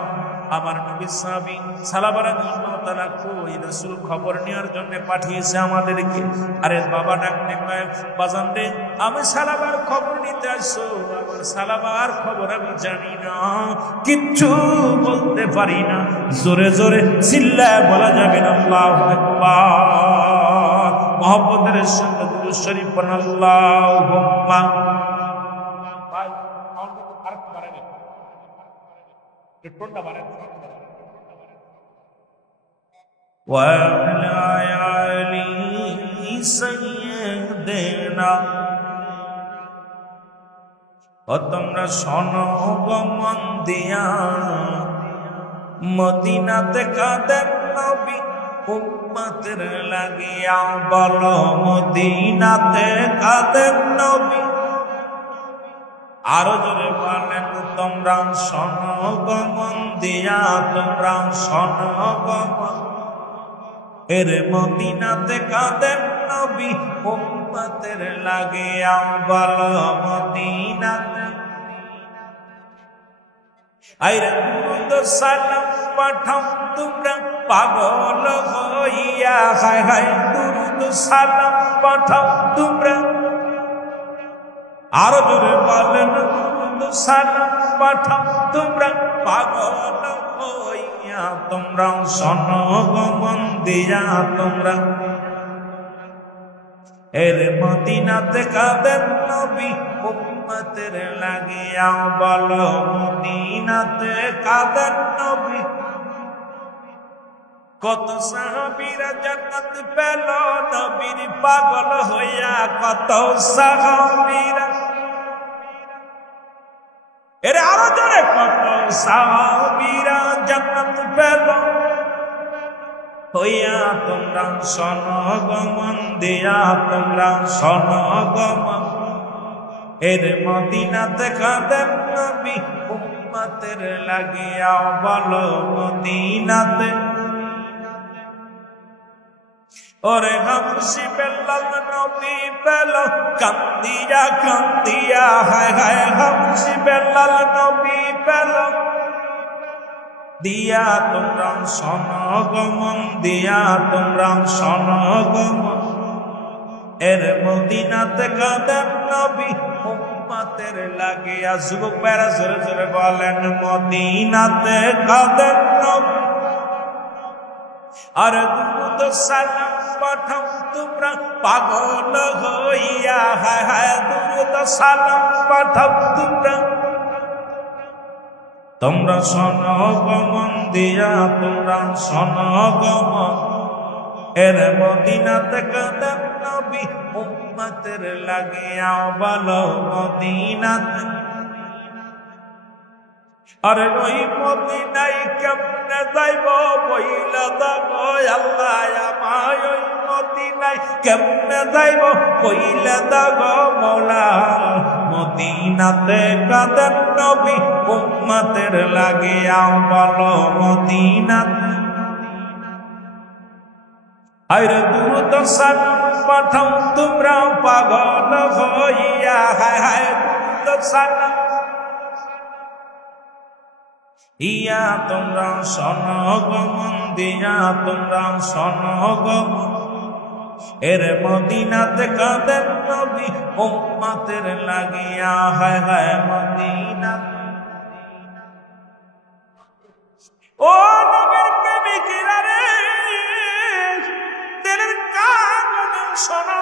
আমার নবী সাহাবী সালাবা রাদিয়াল্লাহু তাআলা কই, রাসূল খবর নেওয়ার জন্য পাঠিয়েছে আমাদেরকে। আরে বাবা ডাকতে কয়, বাজান রে, আমি সালাবার খবর নিতে আসছো? আমার সালাবার খবর আমি জানি না, কিচ্ছু বলতে পারি না। জোরে জোরে চিল্লায় বলা যাবে না আল্লাহু আকবার। মুহাব্বতের সঙ্গে দুরূদ শরীফ পড়ুন, আল্লাহুম্মা। ভাই আমাকে তো ফারক করে না, টোনটা বাড়ান। ওয়ালা আলি সাইয়্যিদিনা, ও তোমরা শোনো গো মন দিয়া, মদিনাতে কাদের নবী উম্মতের লাগিয়া, বলো মদিনাতে কাদের নবী। আরো জোরে বলেন, তোমরা শোনো গো মন দিয়া, তোমরা শোনো গো মন। এর মদিনাতে কাদের নবী উম্মতের লাগিয়া, বলো মদিনাতে। আইরে দুরূদ সালাম পাঠাও তোমরা পাগল হইয়া, হায় হায় দুরূদ সালাম পাঠাও তোমরা। আরো জোরে বলেন, দুরূদ সালাম পাঠাও তোমরা পাগল হইয়া। হইয়া তোমরা শোনো গো মন দিয়া তোমরা এর মদিনাতে কাঁদেন নবী উম্মতের লাগিয়া বলো মদিনাতে কাঁদেন নবী কত সাহাবীরা জান্নাত পেল নবীর পাগল হইয়া কত সাহাবীরা এর আরো জোরে কত সাহাবীরা জান্নাত পেল হইয়া তোমরা শোনো গো মন দিয়া তোমরা শোনো গো মন এর মদিনাতে কাঁদেন নবী উম্মতের লাগিয়া বলো মদিনাতে ওরে হামসি বেল্লাল নবী পেল কান্দিয়া কান্দিয়া হায় হায় হামসি বেল্লাল নবী পেল দিয়া তোমরা শোনো গো মন দিয়া তোমরা শোনো গো মন এর মদিনাতে কাঁদেন নবী উম্মতের লাগিয়া যুবক ভাইরা জোরে জোরে বলেন মদিনাতে কাঁদেন নবী আর দুরূদ সালাম পাঠাও তোমরা পাগল হইয়া হায় হায় দুরূদ সালাম পাঠাও তোমরা তোমরা শোনো গো মন দিয়া তোমরা শোনো গো মন এর মদিনাতে কাঁদেন নবী উম্মতের লাগিয়া বলো মদিনাতে আরে ওই মদিনায় কেমনে যাইব বইলা দাব আল্লাহ আমায় ওই মদিনায় কেমনে যাইব বইলা দাব মওলা মদিনাতে কাঁদেন নবী উম্মতের লাগিয়া বলো মদিনাতে আরে দুরূদ সালাম পাঠাও তোমরা পাগল হইয়া হায় হায় দুরূদ সালাম ইয়া তোমরা শোনো গো মন দিয়া তোমরা শোনো গো এর মদিনাতে কাঁদেন নবী উম্মতের লাগিয়া হায় হায় মদিনা ও নবীর প্রেমিকেরা রে দিলের কান শোনো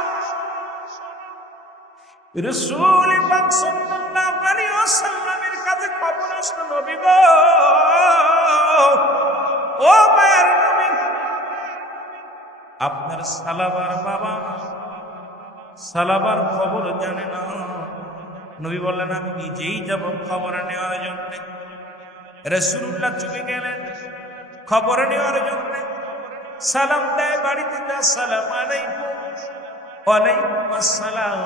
রাসূল পাক সাল্লাল্লাহু আলাইহি ওয়াসাল্লামের কাছে খবর আসলো নবী গো ও মায়ের নবী আপনার সালাবার বাবা সালাবার খবর জানে না নবী বললেন আমি নিজেই যাব খবর নেওয়ার জন্য রাসূলুল্লাহ চলে গেলেন খবর নেওয়ার জন্য সালাম দেয় বাড়িতে যা সালাম আলাইকুম ওয়ালাইকুম আসসালাম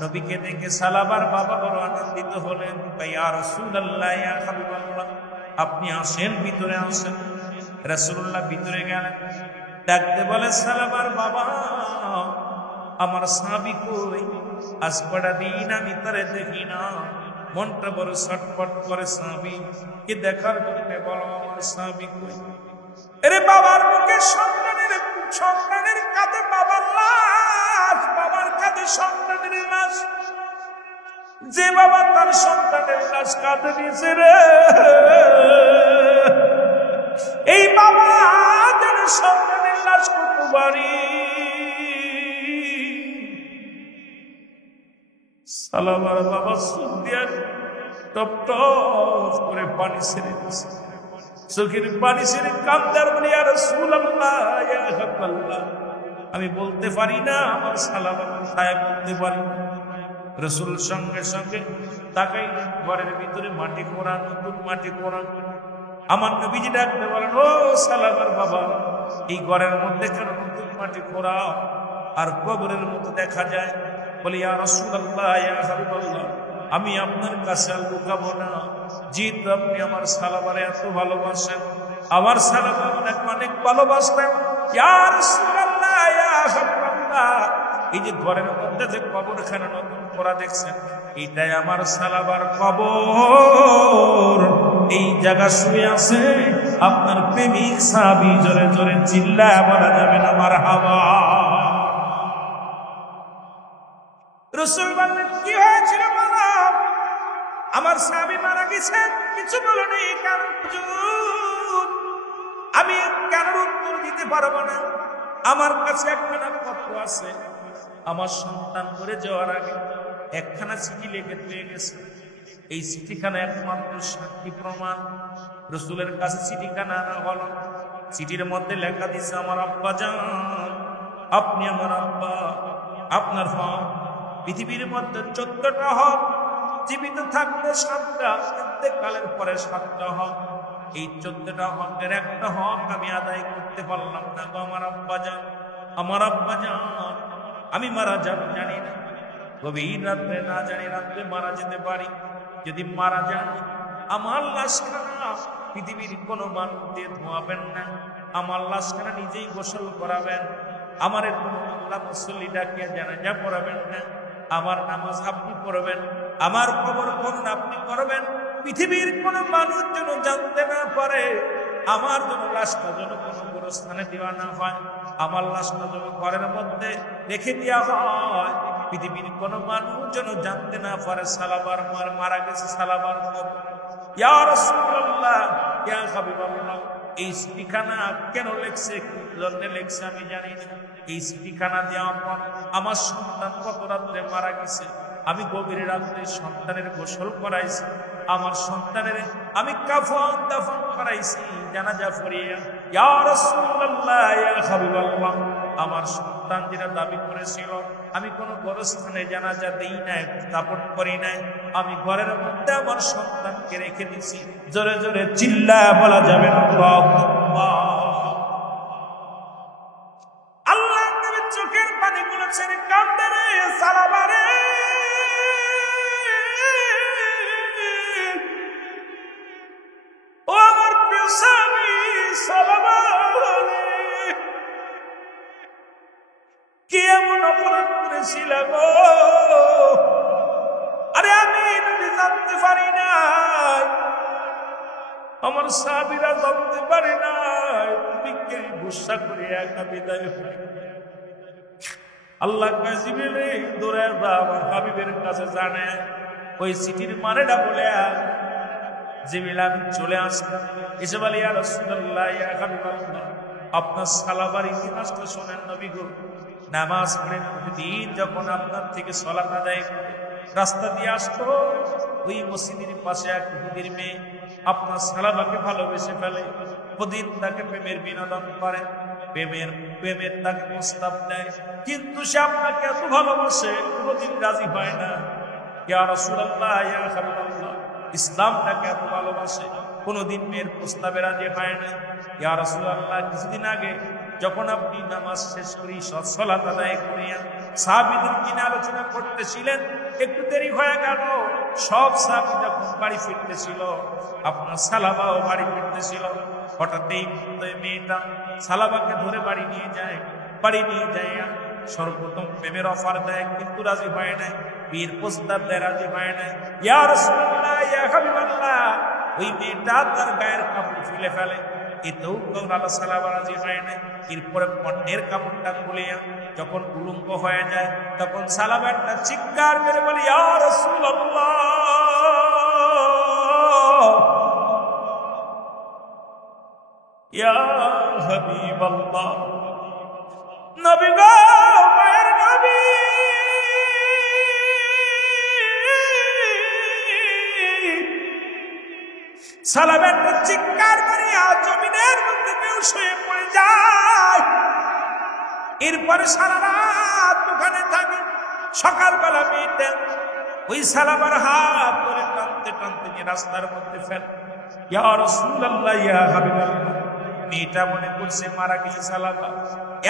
নবীকে দেখে সালাবার বাবা বড় আনন্দিত হলেন ইয়া রাসূলুল্লাহ ইয়া হাবিবাল্লাহ আপনি আসেন ভিতরে আসেন রাসূলুল্লাহ ভিতরে গেলেন ডাকতে বলে সালাবার বাবা আমার সাহাবী কই আজ বড় দিন আমি তারে দেখি না মনটা বড় ছটফট করে সাহাবী কি দেখার জন্য বলো আমার সাহাবী কই আরে বাবার মুখে সন্তানের কাঁধে বাবার লাশ বাবার কাঁধে সন্তানের লাশ যে বাবা তার সন্তানের লাশ কাঁধে নিয়েছে রে এই বাবা যেন সন্তানের লাশ কত বাড়ি সালামার বাবা সুদিয়া টপ টপ করে পানি ছেড়ে দিচ্ছে চোখের পানি ছেড়ে কান্দার বলে ইয়া রাসূলুল্লাহ ইয়া হাবিবাল্লাহ আমি বলতে পারি না আমার সালামা কোথায় বলতে পারি রাসূল সঙ্গে সঙ্গে তাকাই ঘরের ভিতরে মাটি কোড়া নতুন মাটি কোড়া আমার নবীজি ডাকতে বলেন ও সালামার বাবা এই ঘরের মধ্যে কেন নতুন মাটি কোড়া আর কবরের মতো দেখা যায় বলে ইয়া রাসূলুল্লাহ ইয়া হাবিবাল্লাহ আমি আপনার কাছে আর লুকাবো না জিত আপনি আমার সালামারে এত ভালোবাসেন আমার সালামা আপনাকে অনেক ভালোবাসতেন ইয়া রাসূলুল্লাহ ইয়া হাবিবাল্লাহ এই যে ঘরের মধ্যে যে কবরখানা নতুন করা দেখছেন এটাই আমার সালাবার কবর এই জায়গা শুয়ে আছে আপনার প্রেমিক সাহাবী জোরে জোরে চিল্লায় বলা যাবে না মারহাবা রাসূল বললেন কি হয়েছিল বলো আমার সাহাবী মারা গেছে কিছু বলনি কারণ হুজুর আমি কেন উত্তর দিতে পারবো না? আমার কাছে একখানা পত্র আছে, আমার সন্তান করে যাওয়ার আগে একখানা চিঠি লিখে দিয়ে গেছে। এই চিঠিখানা একমাত্র সাক্ষী প্রমাণ। রসুলের কাছে চিঠিখানা আনা হলো। চিঠির মধ্যে লেখা দিছে, আমার আব্বা জান, আপনি আমার আব্বা, আপনার হক পৃথিবীর মধ্যে 14টা হক, জীবিত থাকতে 7টা, ইন্তেকালের পরে 7টা হক। এই 14টা হকের একটা হক আমি আদায় করতে পারলাম না গো আমার আব্বা জান। আমার আব্বা জান, আমি মারা যাব জানি না, গভীর রাত্রে না জানি রাত্রে মারা যেতে পারি। যদি মারা যান, আমার লাশখানা পৃথিবীর কোনো মানুষ দিয়ে ধোয়াবেন না, আমার লাশখানা নিজেই গোসল করাবেন। আমার কোনো আল্লাহ মুসল্লি ডাকিয়া জানাজা পড়াবেন না, আমার নামাজ আপনি পড়বেন, আমার কবর খনন আপনি করবেন। পৃথিবীর কোনো মানুষ যেন জানতে না পারে, আমার জন্য লাশটা যেন কোনো গোরস্থানে দেওয়া না হয়, আমার লাশটা যেন ঘরের মধ্যে রেখে দেওয়া হয়। পৃথিবীর কোনো মানুষ যেন জানতে না পারে সালাবার মারা গেছে, সালাবার ইয়া রাসূলুল্লাহ, ইয়া হাবিবাল্লাহ। এই চিঠিখানা কেন লেখছে, কি জন্য লেখছে আমি জানি না। এই চিঠিখানা দেওয়ার পর আমার সন্তান কত রাত্রে মারা গেছে, আমি গভীর রাত্রে সন্তানের গোসল করাইছি, আমার সন্তানের আমি কাফন দাফন করাইছি, জানাজা পড়িয়া। ইয়া রাসূলুল্লাহ, ইয়া হাবিবাল্লাহ, আমার সন্তান যেটা দাবি করেছিল, আমি কোনো গোরস্থানে জানাজা দেই নাই, দাফন করি নাই, আমি ঘরের মধ্যে আমার সন্তানকে রেখে দিছি। জোরে জোরে চিল্লায়া বলা যাবে না আল্লাহু আকবার। আল্লাহ নবী চোখের পানি বলেছেন, কান্দে রে সালাবা রে, ও আমার প্রিয় স্বামী সালাবা রে, কি এমন অপরাধ করেছিল গো? আরে আমি নবী জানতে পারি নাই, আমার সাহাবীরা জানতে পারে নাই, তুমি কে গুসা করে একা বিদায় হয়ে। আল্লাহ জিবরিল দৌড়ায় বা আমার হাবিবের কাছে জানে ওই চিঠির মানেটা বলে। জিবরিল আমি চলে আসলাম, এসে বলি, ইয়া রাসূলুল্লাহ, ইয়া হাবিবাল্লাহ, আপনার সালাবার ইতিহাসটা শোনেন নবী গো। নামাজ পড়ে প্রতিদিন যখন আপনার থেকে সালাত আদায় করে রাস্তা দিয়ে আসতো, ওই মসজিদের পাশে এক ইহুদির মেয়ে আপনার সালাবাকে ভালোবেসে ফেলে, প্রতিদিন তাকে প্রেমের বিনোদন করে, প্রেমের তাকে প্রস্তাব দেয়, কিন্তু সে আপনাকে এত ভালোবাসে কোনোদিন রাজি হয় না। ইয়া রাসূলুল্লাহ, ইয়া হাবিবাল্লাহ, ইসলামটাকে এত ভালোবাসে, কোনোদিন মেয়ের প্রস্তাবে রাজি হয় না। ইয়া রাসূলুল্লাহ, কিছুদিন আগে যখন আপনি নামাজ শেষ করি সালাত আদায় করিয়া সাহাবীদের কিনে আলোচনা করতেছিলেন, একটু দেরি হয়ে গেল। সব সাহাবী যখন বাড়ি ফিরতেছিল, আপনার সালাবাও বাড়ি ফিরতেছিল, হঠাৎ এই মেয়েটা সালাবাকে ধরে বাড়ি নিয়ে যায়। বাড়ি নিয়ে যাইয়া সর্বপ্রথম প্রেমের অফার দেয়, কিন্তু রাজি হয় নাই, বিয়ের প্রস্তাব দেয়, রাজি হয় নাই। ইয়া রাসূলুল্লাহ, ইয়া হাবিবাল্লাহ, ওই মেয়েটা তার গায়ের কাপড় ফেলে ফেলে, এতেও আল্লাহ সালাবা রাজি হয় নাই। এরপরে পণ্যের কাপড়টা খুলিয়া যখন উলঙ্গ হয়ে যায়, তখন সালাবা একটা চিৎকার মেরে বলি, ইয়া রাসূলুল্লাহ, ইয়া হাবিবাল্লাহ, নবী গো, মায়ের নবী, সালাবা একটা চিৎকার মারিয়া জমিনের মধ্যে বেহুশ হয়ে পড়ে যায়। এরপরে সারা রাত ওখানে থাকে। সকালবেলা মেয়েটা ওই সালাবার হাত ধরে টানতে টানতে যে রাস্তার মধ্যে ফেলে। ইয়া রাসূলুল্লাহ, ইয়া হাবিবাল্লাহ, মেয়েটা মনে করছে মারা গেছে সালাবা।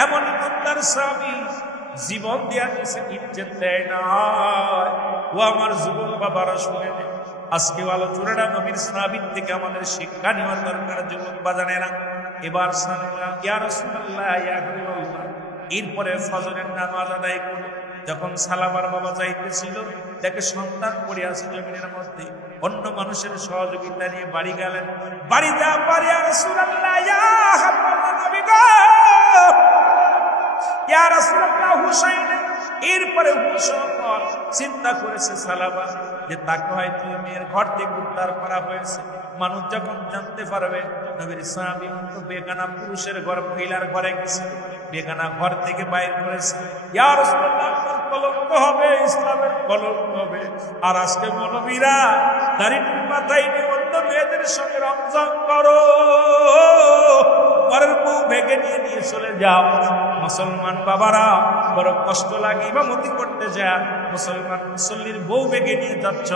এমন তার স্বামী জীবন দেয়া গেছে, ইজ্জত দেয় না। ও আমার যুবক বাবারা শুনে নেয়, আজকে আলোচনাটা নবীর সাহাবীর থেকে আমাদের শিক্ষা নেওয়ার দরকার। যুবক বাজানেরা, এবার ইয়া রাসূলুল্লাহ, ইয়া হাবিবাল্লাহ, এরপরে ফজরের নামাজ আদায় করে যখন সালাবার বাবা যাইতেছিল, দেখে সন্তান পড়ে আছে জমিনের মধ্যে। অন্য মানুষের সহযোগিতা নিয়ে বাড়ি গেলেন। বাড়ি যা পারে, ইয়া রাসূলুল্লাহ, ইয়া হাবিবাল্লাহ, নবী গো, ইয়া রাসূলুল্লাহ, হুসাইন। এরপরে চিন্তা করেছে সালাবা যে তাকে হয়তো মেয়ের ঘর থেকে উদ্ধার করা হয়েছে, মানুষ যখন জানতে পারবে নবীর সাহাবী তো বেগানা পুরুষের ঘর, মহিলার ঘরে গেছে, বেগানা ঘর থেকে বাইর করেছে, ইয়া রাসূলুল্লাহ কলঙ্ক হবে, ইসলামের কলঙ্ক হবে। আর আজকে মৌলবীরা দাড়ি মাথায় নিয়ে অন্য মেয়েদের সঙ্গে রমজান করো, পরের বউ ভেঙে নিয়ে চলে যাও। মুসলমান বাবারা বড় কষ্ট লাগে, ইমামতি করতে যায় মুসলমান মুসল্লির বউ ভেঙে নিয়ে যাচ্ছ,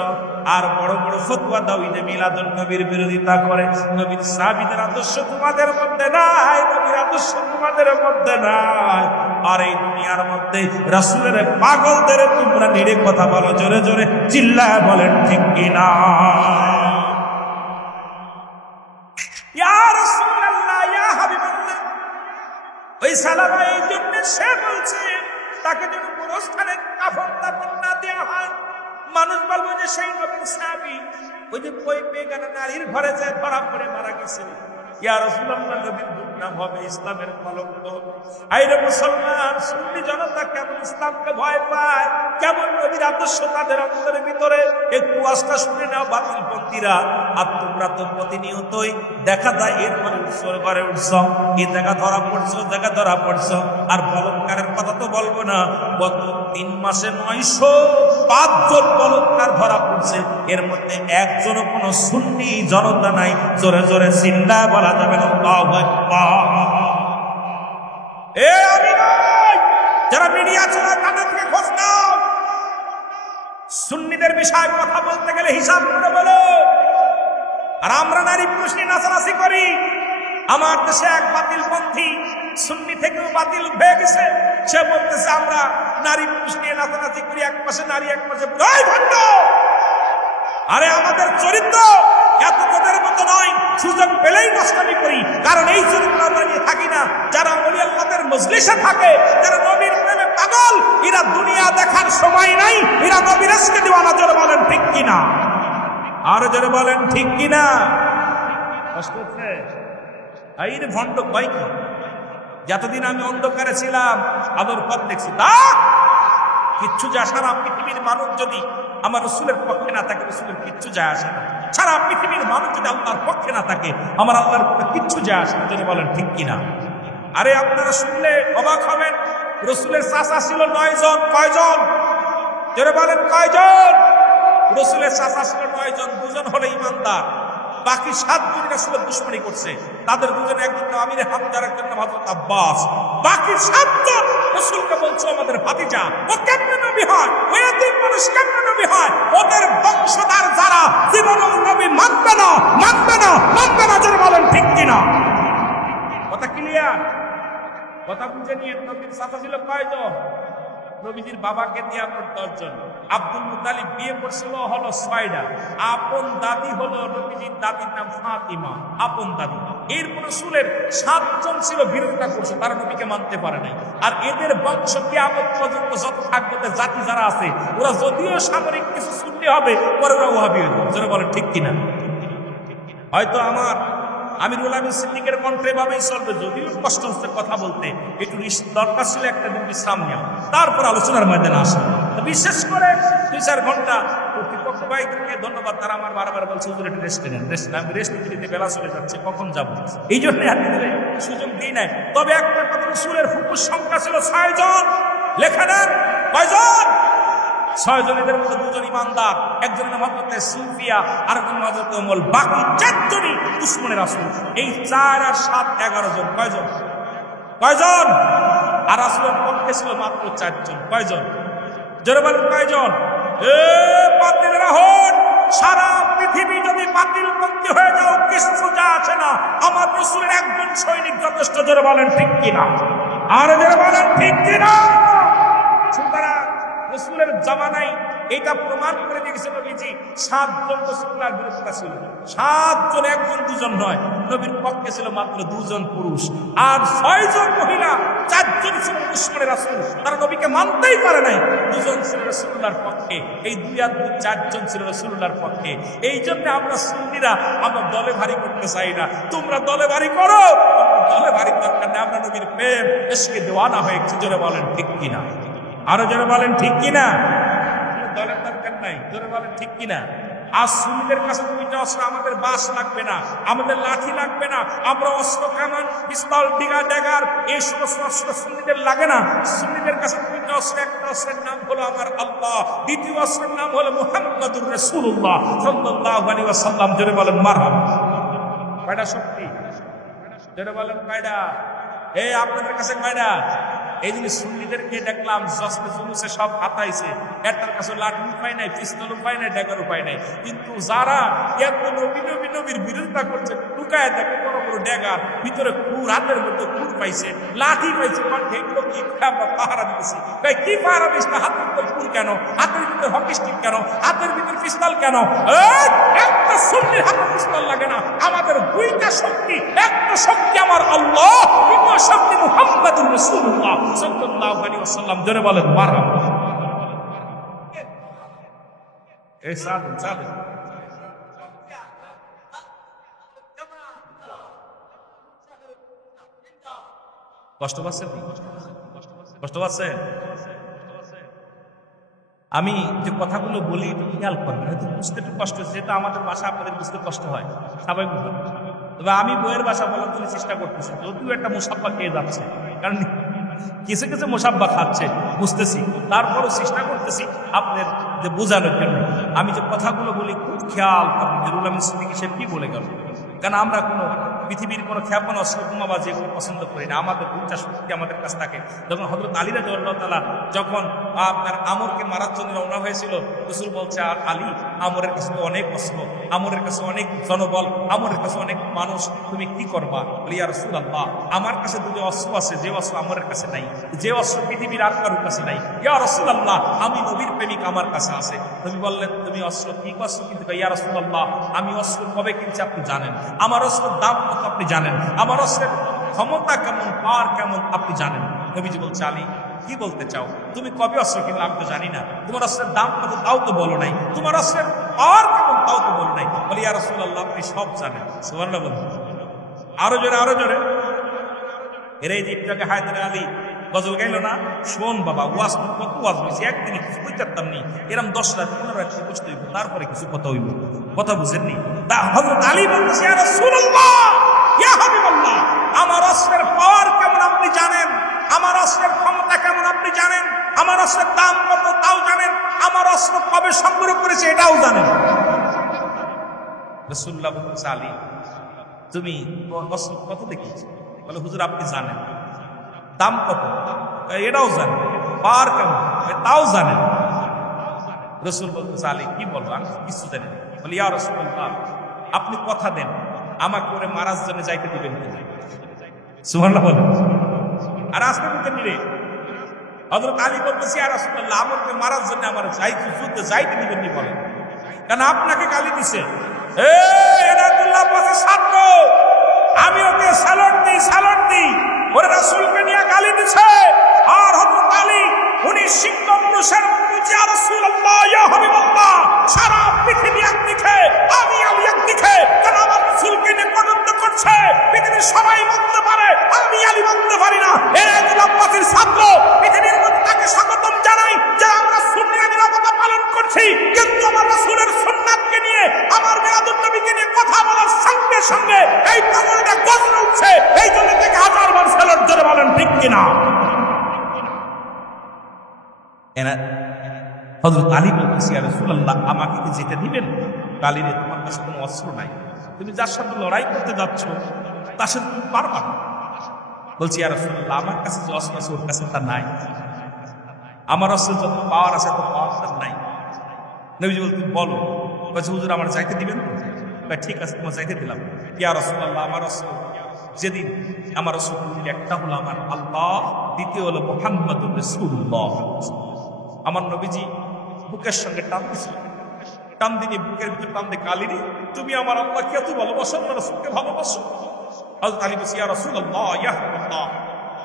আর বড় বড় ফতোয়া দাও ঈদে মিলাদুন নবীর বিরোধিতা করে। নবীর সাহাবীদের আদর্শ তোমাদের মধ্যে নাই, নবীর আদর্শ তোমাদের মধ্যে নাই। আর এই দুনিয়ার মধ্যে রাসূলের পাগলদের তোমরা নিরে কথা বলো, জোরে জোরে চিল্লায় বলেন ঠিক কিনা? ইয়া রাসূলুল্লাহ, ইয়া হাবিবাল্লাহ। ওই সালামা এই জন্য সে বলছে তাকে যেন গোরস্থানে কাফন দাফন না দেওয়া হয়। মানুষ বলবো যে সেই নবীর সাহাবী ওই যে ওই বেগানা নারীর ঘরে যায় ধরা পড়ে মারা গেছে। ইয়া রাসূলুল্লাহ, নবীর দুর্নাম হবে, ইসলামের কলঙ্ক হবে। আইরে মুসলমান সুন্নি জনতা কেমন ইসলামকে ভয় পায়, কেমন নবীর আদর্শ তাদের অন্তরের ভিতরে, একটু আস্থা শুনে নাও বাতিলপন্থীরা। আর তোমরা তো প্রতিনিয়তই দেখা যায় এরপরে উৎসর ঘরে উঠছ, এই জায়গা ধরা পড়ছো, জায়গা ধরা পড়ছো। আর বলৎকারের কথা তো বলবো না, গত 3 মাসে 905 জন বলৎকার ধরা পড়ছে, এর মধ্যে একজনও কোনো সুন্নি জনতা নাই। জোরে জোরে চিল্লা বলা যাবে না আল্লাহু আকবার। আমি নয়, যারা মিডিয়া চালায় তাদের থেকে খোঁজ নাও। সুন্নিদের বিষয়ে কথা বলতে গেলে হিসাব করে বলো। আর আমরা নারী পুরুষ নিয়ে নাচানাচি করি। আমার দেশে এক বাতিলপন্থী সুন্নি থেকেও বাতিল হয়ে গেছে, সে বলতেছে আমরা নারী পুরুষ নিয়ে নাচানাচি করি, এক পাশে নারী এক পাশে ভণ্ড। আরে আমাদের চরিত্র এত তোদের মতো নয়, সুযোগ পেলেই নষ্টামি করি, কারণ এই চরিত্র আমরা নিয়ে থাকি না। যারা ওলি আল্লাহদের মজলিসে থাকে, যারা নবীর প্রেমে পাগল, এরা দুনিয়া দেখার সময় নাই, এরা নবীর ইশকে দিওয়ানা। জোরে বলেন ঠিক কিনা? আর জোরে বলেন ঠিক কিনা? কষ্ট হচ্ছে? এই রে ভণ্ড কয় কি? যতদিন আমি অন্ধকারে ছিলাম আলোর পথ দেখছি, তা কিচ্ছু যায় সারা পৃথিবীর মানুষ যদি আমার রাসূলের পক্ষে না থাকে, রাসূলের কিচ্ছু যায় আসে না। সারা পৃথিবীর মানুষ যদি আল্লাহর পক্ষে না থাকে, আমার আল্লাহর পক্ষে কিচ্ছু যায় আসে না। যদি বলেন ঠিক কিনা? আরে আপনারা শুনলে অবাক হবেন, রাসূলের চাচা ছিল 9 জন। কয়জন? যদি বলেন কয়জন? রাসূলের চাচা ছিল 9 জন, 2 জন হলো ইমানদার, বাকি 7 জন রাসূলের দুশমনি করছে। তাদের দুজনে, একজন নাম আমির হামজা, একজন নাম হযরত আব্বাস। বাকি 7 জন রাসূলকে বলছে আমাদের ভাতিজা, ও কেমনে নবী হয়, ওই এতিম মানুষ কেমনে নবী হয়? ওদের বংশধর যারা জীবনেও নবী মানবে না, মানবে না, মানবে না। যারা বলেন ঠিক কিনা? কথা ক্লিয়ার? কথা বুঝে নিয়ে। নবীর চাচা ছিল কয়জন? নবীজির বাবাকে দিয়ে আপনার 10 জন। আব্দুল মুতালিব বিয়ে করছিল হলো 6টা। আপন দাদি হলো নবীজির দাদির নাম ফাতিমা, আপন দাদি। এরপর রাসূলের 7 জন ছিল বিরোধিতা করছে, তারা নবীকে মানতে পারে নাই। আর এদের বংশ কিয়ামত পর্যন্ত যত থাকবে জাতি যারা আছে, ওরা যদিও সামরিক কিছু সুন্নি হবে, পরে ওরা ওয়াহাবি হবে। যারা বলে ঠিক কিনা? হয়তো আমার আমিরুল আমিন সিদ্দিকের কণ্ঠে ভাবেই চলবে, যদিও কষ্ট হচ্ছে কথা বলতে, একটু দরকার ছিল একটা দিন বিশ্রাম নেওয়া, তারপর আলোচনার ময়দানে আসা। বিশেষ করে 2-4 ঘন্টা কর্তৃপক্ষ ভাইদেরকে ধন্যবাদ, তারা আমার বারবার বলছে হুজুর একটু রেস্ট নেন, রেস্ট নেন। আমি রেস্ট নিতে বেলা চলে যাচ্ছে, কখন যাব, এই জন্য সুযোগ দিই নাই। তবে একটা কথা, রাসূলের ফুফুর সংখ্যা ছিল 6 জন। লেখা নেন কয়জন? 6 জন। এদের মধ্যে 2 জন ইমানদার, একজন নাম হযরত সুফিয়া, আরেকজন নাম হযরত উম্মুল, বাকি 4 জনই দুশমনের রাসূল। এই 4 আর 7 11 জন। কয়জন? কয়জন? আর রাসূলের পক্ষে ছিল মাত্র 4 জন। কয়জন? জোরে বলেন কয়জন? বাতিলরা হন, সারা পৃথিবী যদি বাতিলপন্থী হয়ে যাও, কিছু যা আসে না। আমার রাসূলের একজন সৈনিক যথেষ্ট। জোরে বলেন ঠিক কিনা? আর জোরে বলেন ঠিক কিনা? সুতরাং রাসূলের জামানায় এটা প্রমাণ করে দিয়েছে নবীজি 7 জন রাসূলুল্লাহর বিরোধিতা ছিল। 7 জন, 1 জন 2 জন নয়। নবীর পক্ষে ছিল মাত্র 2 জন পুরুষ, আর 6 জন মহিলা, 4 জন ছিল দুশমনের রাসূল। তারা নবীকে মানতেই পারে নাই। 2 জন ছিল রাসূলুল্লাহর পক্ষে, এই 2 আর 2 4 জন ছিল রাসূলুল্লাহর পক্ষে। এই জন্য আমরা সুন্নিরা আমরা দলে ভারী করতে চাই না। তোমরা দলে ভারী করো, দলে ভারী দরকার নেই। আমরা নবীর প্রেম ইশকে দেওয়ানা হয়েছি। জোরে বলেন ঠিক কিনা? আরো জোরে বলেন ঠিক কিনা? দলের দরকার নাই। জোরে বলেন ঠিক কিনা? আর সুন্নিদের কাছে দুইটা অস্ত্র, আমাদের বাস লাগবে না, আমাদের লাঠি লাগবে না, আমরা অস্ত্র কামান পিস্তল ডিগা ড্যাগার এই সমস্ত অস্ত্র সুন্নিদের লাগে না। সুন্নিদের কাছে দুইটা অস্ত্র, একটা অস্ত্রের নাম হলো আমার আল্লাহ, দ্বিতীয় অস্ত্রের নাম হলো মুহাম্মাদুর রাসূলুল্লাহ সাল্লাল্লাহু আলাইহি ওয়াসাল্লাম। জোরে বলেন মারহাবা। কয়টা শক্তি? জোরে বলেন কয়টা? এই আপনাদের কাছে কয়টা? এই জন্য সুন্নিদেরকে দেখলাম জশ্নে জুলুসে সব হাতাইছে, একটার কাছে লাঠি উপায় নাই, পিস্তল উপায় নাই, ড্যাগার উপায় নাই। কিন্তু যারা এত নবীর বিরোধিতা করছে, টুকায় দেখে বড় বড় ড্যাগার, ভিতরে খুর, হাতের মধ্যে খুর পাইছে, লাঠি পাইছে, কণ্ঠে, এগুলো কি আমরা পাহারা দিতেছি? ভাই কি পাহারা দিস না? হাতের ভিতরে খুর কেন? হাতের ভিতরে হকি স্টিক কেন? হাতের ভিতরে পিস্তল কেন? একটা সুন্নির হাতে পিস্তল লাগে না। আমাদের দুইটা শক্তি, একটা শক্তি আমার আল্লাহ, দ্বিতীয় শক্তি মুহাম্মাদুর রাসূলুল্লাহ সাল্লাল্লাহু আলাইহি ওয়াসাল্লাম। জোরে বলেন মারহাবা। এই সাধন সাধন কষ্ট পাচ্ছেন? কষ্ট পাচ্ছেন? আমি যে কথাগুলো বলি খেয়াল করবেন, হয়তো বুঝতে একটু কষ্ট হচ্ছে, যেটা আমাদের ভাষা আপনাদের বুঝতে কষ্ট হয়, স্বাভাবিক। তবে আমি বইয়ের ভাষা বলার জন্য চেষ্টা করতেছি, যদিও একটা মুসাফা খেয়ে যাচ্ছে, কারণ কিছু কিছু মুসাফা খাচ্ছে বুঝতেছি, তারপরও চেষ্টা করতেছি আপনাদের যে বোঝানোর জন্য। আমি যে কথাগুলো বলি খুব খেয়াল করবেন, রুল আমিন সিদ্দিকী সাহেব কি বলে গেল। কারণ আমরা কোনো পৃথিবীর কোনো ক্ষেপণ অস্ত্র বোমাবাজি এগুলো পছন্দ করি না। আমাদের দুইটা শক্তি আমাদের কাছে থাকে। যখন হযরত আলী রাদিয়াল্লাহু তাআলা যখন আপনার আমরকে মারার জন্য রওনা হয়েছিল, রাসূল বলছে, আর আলী, আমরের কাছে অনেক অস্ত্র, আমরের কাছে অনেক জনবল, আমরের কাছে অনেক মানুষ, তুমি কি করবা? বলি, ইয়া রাসূলুল্লাহ, আমার কাছে দুটো অস্ত্র আছে, যে অস্ত্র আমরের কাছে নাই, যে অস্ত্র পৃথিবীর আর কারোর কাছে নাই। ইয়া রাসূলুল্লাহ, আমি নবীর প্রেমিক, আমার কাছে আছে। নবী বললেন, তুমি অস্ত্র কি অস্ত্র কিনতে? ইয়া রাসূলুল্লাহ, আমি অস্ত্র কবে কিনছি আপনি জানেন, আমার অস্ত্রের দাম কত আপনি জানেন, আমার অস্ত্রের ক্ষমতা কেমন, পাওয়ার কেমন আপনি জানেন। নবীজি বলছে, আলী, কি বলতে চাও? তুমি কবে অস্ত্র কিনলে আমি তো জানি না, তোমার অস্ত্রের দাম কত তাও তো বলো নাই, তোমার অস্ত্রের পাওয়ার কেমন তাও তো বলো নাই। বলি, ইয়া রাসূলুল্লাহ, আপনি সব জানেন। সুবহানাল্লাহ বলুন, আরো জোরে, আরো জোরে। এরাই যে একটু হায়দার আলী গজল গাইল না, শোন বাবা, ওয়াজ কত ওয়াজ হয়েছে, একদিনে কিছু কইতাম নি, এরম 10 রাত 15 রাত বসতে হইব, তারপরে কিছু কথা হইব। কথা বুঝেননি? তা হযরত আলী বলতেছে, ইয়া রাসূলুল্লাহ, ইয়া হাবিবাল্লাহ, আমার অস্ত্রের পাওয়ার কেমন আপনি জানেন, আমার অস্ত্রের ক্ষমতা কেমন আপনি জানেন, আমার অস্ত্রের দাম কত তাও জানেন, আমার অস্ত্র কবে সংগ্রহ করেছে এটাও জানেন। রাসূলুল্লাহ বলতেছে, আলী, তুমি অস্ত্র কত দেখিয়েছো? বলে, হুজুর আপনি জানেন। দাম কত? এটাও জানেন। পাওয়ার কেমন? তাও জানেন। রাসূল বলতেছে, আলী, কি বলবো, আমি কিছু জানি না। বলি, ইয়া রাসূলুল্লাহ, আপনি কথা দেন, আমাকে করে মারার জন্য যাইতে দিবেন কিনা? সুবহানাল্লাহ বলেন। আর আসতে দিতেন রে। হযরত আলী বলতেছে, ইয়া রাসূলুল্লাহ, আমাকে মারার জন্য আমার যুদ্ধে যাইতে দিবেন নি বলেন, কারণ আপনাকে গালি দিছে। এনাদুল্লাহ পাশে ছাত্র, আমি ওকে স্যালুট দিই, ওরে রাসূলকে নিয়ে গালি দিছে। আর হযরত আলী উনি শিক্ষক পুরুষের বলছে, ইয়া রাসূলুল্লাহ, ইয়া হাবিবাল্লাহ, সারা পৃথিবী একদিকে, আমি একদিকে, কারণ আমার রাসূলকে নিয়ে কদন্ত করছে, পৃথিবীর সবাই মানতে পারে, আমি আলী মানতে পারি না। এনাদুল্লাহ পাশের ছাত্র, পৃথিবীর মধ্যে তাকে স্বাগতম জানাই যে আমরা সুন্নিরা নিরাপত্তা পালন করছি, কিন্তু আমার রাসূলের সুন্নাতকে নিয়ে, আমার মিলাদুন নবীকে নিয়ে কথা বলার সঙ্গে সঙ্গে এই পাগলটা গজরে উঠছে। এই জন্য থেকে 1000 বার সালাত জোরে বলেন ঠিক কিনা? হযরত আলী বলতেছে, ইয়া রাসূলুল্লাহ, আমাকে কি যেতে দিবেন? আলী রে, তোমার কাছে কোনো অস্ত্র নাই, তুমি যার সাথে লড়াই করতে যাচ্ছ তার সাথে তুমি পারবা না। বলছি, ইয়া রাসূলুল্লাহ, আমার কাছে যে অস্ত্র আছে ওর কাছে তা নাই, আমার অস্ত্রের যত পাওয়ার আছে তত পাওয়ার তার নাই। নবীজি বলতে, বলো। বলছে, হুজুর আমার যাইতে দিবেন? ঠিক আছে, তোমার যাইতে দিলাম। ইয়া রাসূলুল্লাহ, আমার অস্ত্র যেদিন, আমার অস্ত্র একটা হলো আমার আল্লাহ, দ্বিতীয় হলো মুহাম্মাদুর রাসূলুল্লাহ। আমার নবীজি বুকের সঙ্গে টান দিছিল, টান দিয়ে বুকের ভিতরে টান দিয়ে, কালিনী, তুমি আমার আল্লাহকে এত ভালোবাসো, আমার রাসূলকে ভালোবাসো? হযরত আলী বলছে, ইয়া রাসূলুল্লাহ, ইয়া হাবিবাল্লাহ,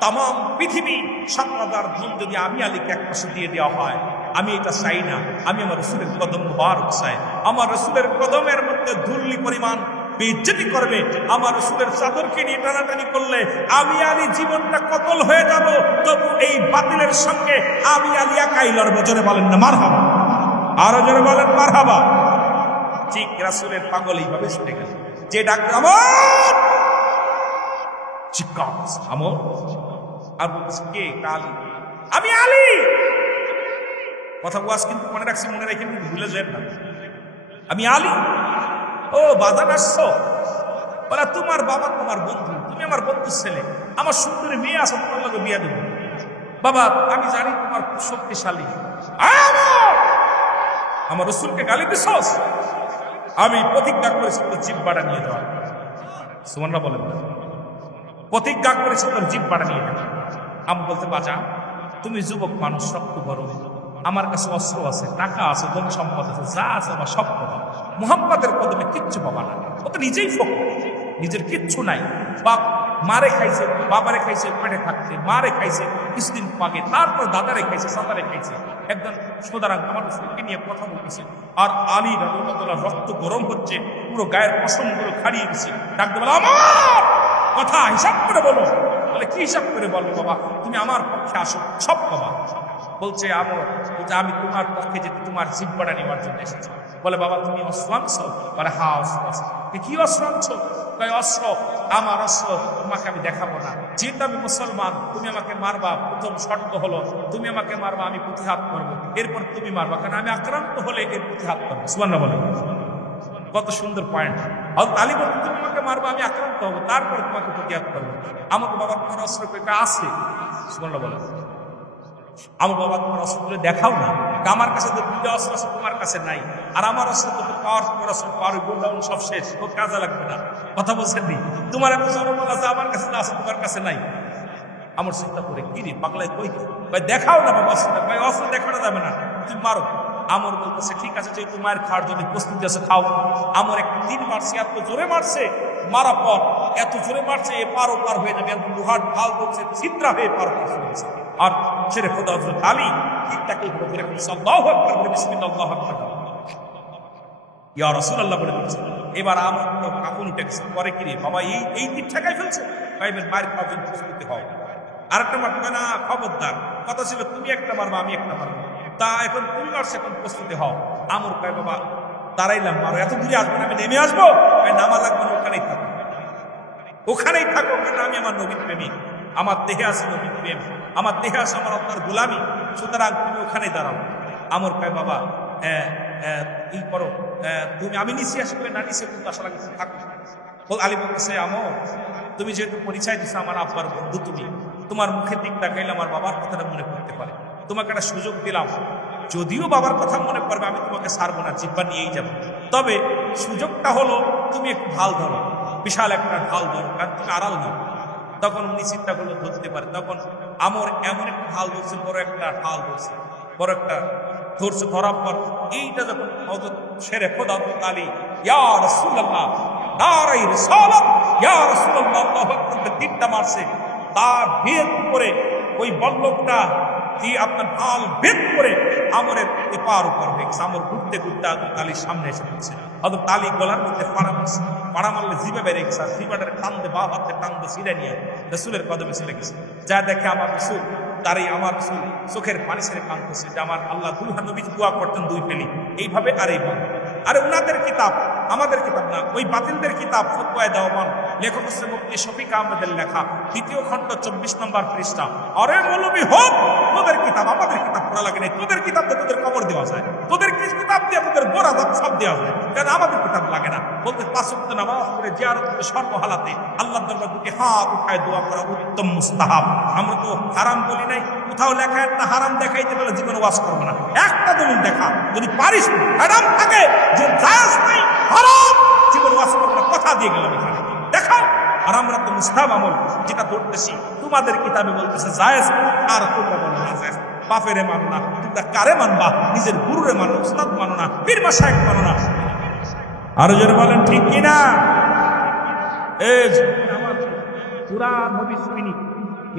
তাম পৃথিবী 7000 ধন যদি আমি আলীকে এক পাশে দিয়ে দেওয়া হয়, আমি এটা চাই না। আমি আমার রাসূলের কদম মুবারক চাই। আমার রাসূলের কদমের মধ্যে ধুলি পরিমাণ বেইজ্জতি করবে, আমার রাসূলের চাদরকে নিয়ে টানাটানি করলে আমি আলী জীবনটা কতল হয়ে যাব, তবু এই বাতিলের সঙ্গে আমি আলী একাই লড়বো। জোরে বলেন না মারহাবা, আরো জোরে বলেন মারহাবা। ঠিক রাসূলের পাগল এইভাবে ছুটে গেল, যে ডাক আমর, চিৎকার আমর, আর বলছে কে? আলী। আমি আলী। কথা ওয়াজ কিন্তু মনে রাখছি, মনে রেখে কিন্তু ভুলে যায় না। আমি আলী। ও বাজান আসছো? বলে তোমার বাবা তোমার বন্ধু, তুমি আমার বন্ধুর ছেলে, আমার সুন্দরী মেয়ে আছে, তোমার লগে বিয়া দেবো। বাবা আমি জানি তোমার খুব শক্তিশালী, আমার রসুলকে গালি দিছস, আমি প্রতিজ্ঞা করেছি তোর জিহ্বাটা নিয়ে যাওয়ার। সুবহানাল্লাহ বলেন না? প্রতিজ্ঞা করেছি তোর জিহ্বাটা নিয়ে যাওয়ার। আমি বলতে বাজা তুমি যুবক মানুষ, রক্ত বড়, আমার কাছে অস্ত্র আছে, টাকা আছে, ধন সম্পদ আছে, যা আছে আমার সব পাবা, মুহাম্মাদের কদমে কিচ্ছু পাবা না। ও তো নিজেই ফকির, নিজের কিচ্ছু নাই। বাপ মারে খাইছে, বাবারে খাইছে পেটে থাকতে, মারে খাইছে কিছুদিন আগে, তারপর দাদারে খাইছে, সাদারে খাইছে। একদম সুতরাং আমার রসুলকে নিয়ে কথা বলতেছে, আর আলী রাদিয়াল্লাহু রক্ত গরম হচ্ছে, পুরো গায়ের পশমগুলো খাড়িয়ে দিচ্ছে। ডাকতে বলে আমার কথা হিসাব করে বলো। বলে কি হিসাব করে বলবো বাবা, তুমি আমার পক্ষে আসো, সব বাবা। বলছে আমর, বলছে আমি তোমার পক্ষে যেতে তোমার জিহ্বাটা নেওয়ার জন্য এসেছি। বলে বাবা তুমি অস্ত্র আনছো? বলে হ্যাঁ অস্ত্র আছে। কি অস্ত্র আনছো? কয় অস্ত্র, আমার অস্ত্র তোমাকে আমি দেখাবো না, যেহেতু আমি মুসলমান তুমি আমাকে মারবা, প্রথম শর্ত হলো তুমি আমাকে মারবা, আমি প্রতিহাত করবো, এরপর তুমি মারবা, কারণ আমি আক্রান্ত হলে এর প্রতিহাত করবো। সুবহানাল্লাহ বলে। কত সুন্দর পয়েন্ট। হযরত আলী বলতে তুমি আমাকে মারবা, আমি আক্রান্ত হবো, তারপর তোমাকে প্রতিহাত করবো। আমাকে বাবা তোমার অস্ত্র পেটা আছে? সুবহানাল্লাহ বলে। আমার বাবা তোমার অস্ত্রগুলো দেখাও না, আমার কাছে তো দুইটা অস্ত্র আছে, তোমার কাছে নাই, আর আমার অস্ত্র তো পাওয়ার, তোমার অস্ত্র পাওয়ার গোডাউন সব শেষ, তো কাজে লাগবে না। কথা বলছেন নি? তোমার এত জনবল আছে, আমার কাছে আছে, তোমার কাছে নাই। আমার চিন্তা করে কি রে পাগলাই কই, ভাই দেখাও না বাবা অস্ত্রটা, ভাই অস্ত্র দেখানো যাবে না, তুমি মারো। আমর বলতেছে ঠিক আছে, যেহেতু মায়ের খাওয়ার জন্য প্রস্তুতি আছে খাও। আমর একটা তীর মারছে, এত জোরে মারছে, মারা পর এত জোরে মারছে এ পার ওপার হয়ে যাবে, এত লোহার ঢাল বলছে ছিদ্রা হয়ে পার ওপার হয়েছে। আর ছেড়ে খোদা হযরত আলী তীরটাকে ধরে বলছে আল্লাহু আকবার, বলে বিসমিল্লাহ আল্লাহু আকবার, ইয়া রাসূলুল্লাহ বলে বলছে। এবার আমর তো কাঁপুন উঠে গেছে, পরে কি রে বাবা এই তীর ঠেকাই ফেলছে, ভাইবেন মায়ের খাওয়ার জন্য প্রস্তুতি হও। আরেকটা মারবে না, খবরদার, কথা ছিল তুমি একটা মারবা আমি একটা মারবো, তা এখন তুমি মারছো, এখন প্রস্তুতি হও। আমর কয় বাবা দাঁড়াইলাম, মারো, এত দূরে আসবে না, আমি নেমে আসবো? নামা লাগবে না, ওখানেই থাকো, ওখানেই থাকো, কারণ আমি আমার নবীর প্রেমিক, আমার দেহে আছে নবীর প্রেম, আমার দেহে আছে আমার আপনার গোলামি, সুতরাং তুমি ওখানেই দাঁড়াও। আমর কয় বাবা ই করো, তুমি আমি নিচে আসবে না, নিচে কিন্তু আসা লাগে থাকো। আলী বলতেছে আমর তুমি যেহেতু পরিচয় দিচ্ছ আমার আব্বার বন্ধু, তুমি তোমার মুখের দিক তাকাইলে আমার বাবার কথাটা মনে করতে পারে, তোমাকে একটা সুযোগ দিলাম, যদিও বাবার কথা মনে পড়বে আমি তোমাকে ছাড়বো না, জিব্বা নিয়েই যাবো, তবে সুযোগটা হলো তুমি একটু ঢাল ধরো, বিশাল একটা ঢাল ধরো, কারণ তুমি আড়াল নাও। তখন উনি চিন্তা করলে ধরতে পারে, তখন আমর এমন একটা ঢাল ধরছে, বড় একটা ঢাল ধরছে, বড় একটা ধরছে, ধরার পর এইটা যখন হযরত শেরে খোদা হযরত আলী ইয়া রাসূলুল্লাহ নারায়ে রিসালাত ইয়া রাসূলুল্লাহ আল্লাহু আকবার তীরটা মারছে, তার ভেদ করে ওই বল্লভটা দিয়ে আপনার ঢাল ভেদ করে আমরের এপার ওপার হয়ে গেছে। আমর ঘুরতে ঘুরতে হযরত আলীর সামনে এসে পড়ছে, হযরত আলী গলার মধ্যে পাড়া মারছে, পাড়া মারলে জিভে বেড়ে গেছে, আর জিভাটারে টানতে বা হাতে টানতে ছিঁড়ে নিয়ে রাসূলের কদমে ছিঁড়ে গেছে। যা দেখে আমার রাসূল, তারই আমার রাসূল চোখের পানি ছেড়ে কাঁদতেছে, যে আমার আল্লাহ দুলহা নবী দোয়া করতেন দুই ফেলি, এইভাবে আর এইভাবে। আরে উনাদের কিতাব, আমাদের কিতাব না, ওই বাতিলদের কিতাব ফতোয়ায়ে দেওয়ান, লেখক হচ্ছে মুফতি শফিক আহমেদের লেখা, ২য় খণ্ড ২৪ নম্বর পৃষ্ঠা। আরে মৌলবী হোক, তোদের কিতাব আমাদের কিতাব পড়া লাগে নাই, তোদের কিতাব দিয়ে তোদের কবর দেওয়া যায়, তোদের কিতাব দিয়ে তোদের গোড়া দাঁত সব দেওয়া যায়, কারণ আমাদের কিতাব লাগে না। বলতে ৫ ওয়াক্ত নামাজ পড়ে জিয়ারত করে সর্বহালাতে আল্লাহর দরবারে দুটি হাত উঠায় দোয়া করা উত্তম মুস্তাহাব। আমরা তো হারাম বলি নাই, কোথাও লেখা একটা হারাম দেখাইতে বলে জীবনে ওয়াজ করবো না, একটা দলিল দেখা, যদি পারিস হারাম থাকে যে জায়েজ নাই হারাম, জীবনে ওয়াজ করবো না, কথা দিয়ে গেলাম এখানে দেখাও। আর আমরা তো মুস্তাহাব আমল যেটা করতেছি, তোমাদের কিতাবে বলতেছে জায়েজ, আর তোমরা বলো না জায়েজ। বাপেরে মানো না, তোমরা কারে মানবা? নিজের গুরুরে মানো, উস্তাদ মানো না, পীর মাশায়েখ মানো না। আরো জোরে বলেন ঠিক কিনা? পুরা ভবিষ্যৎ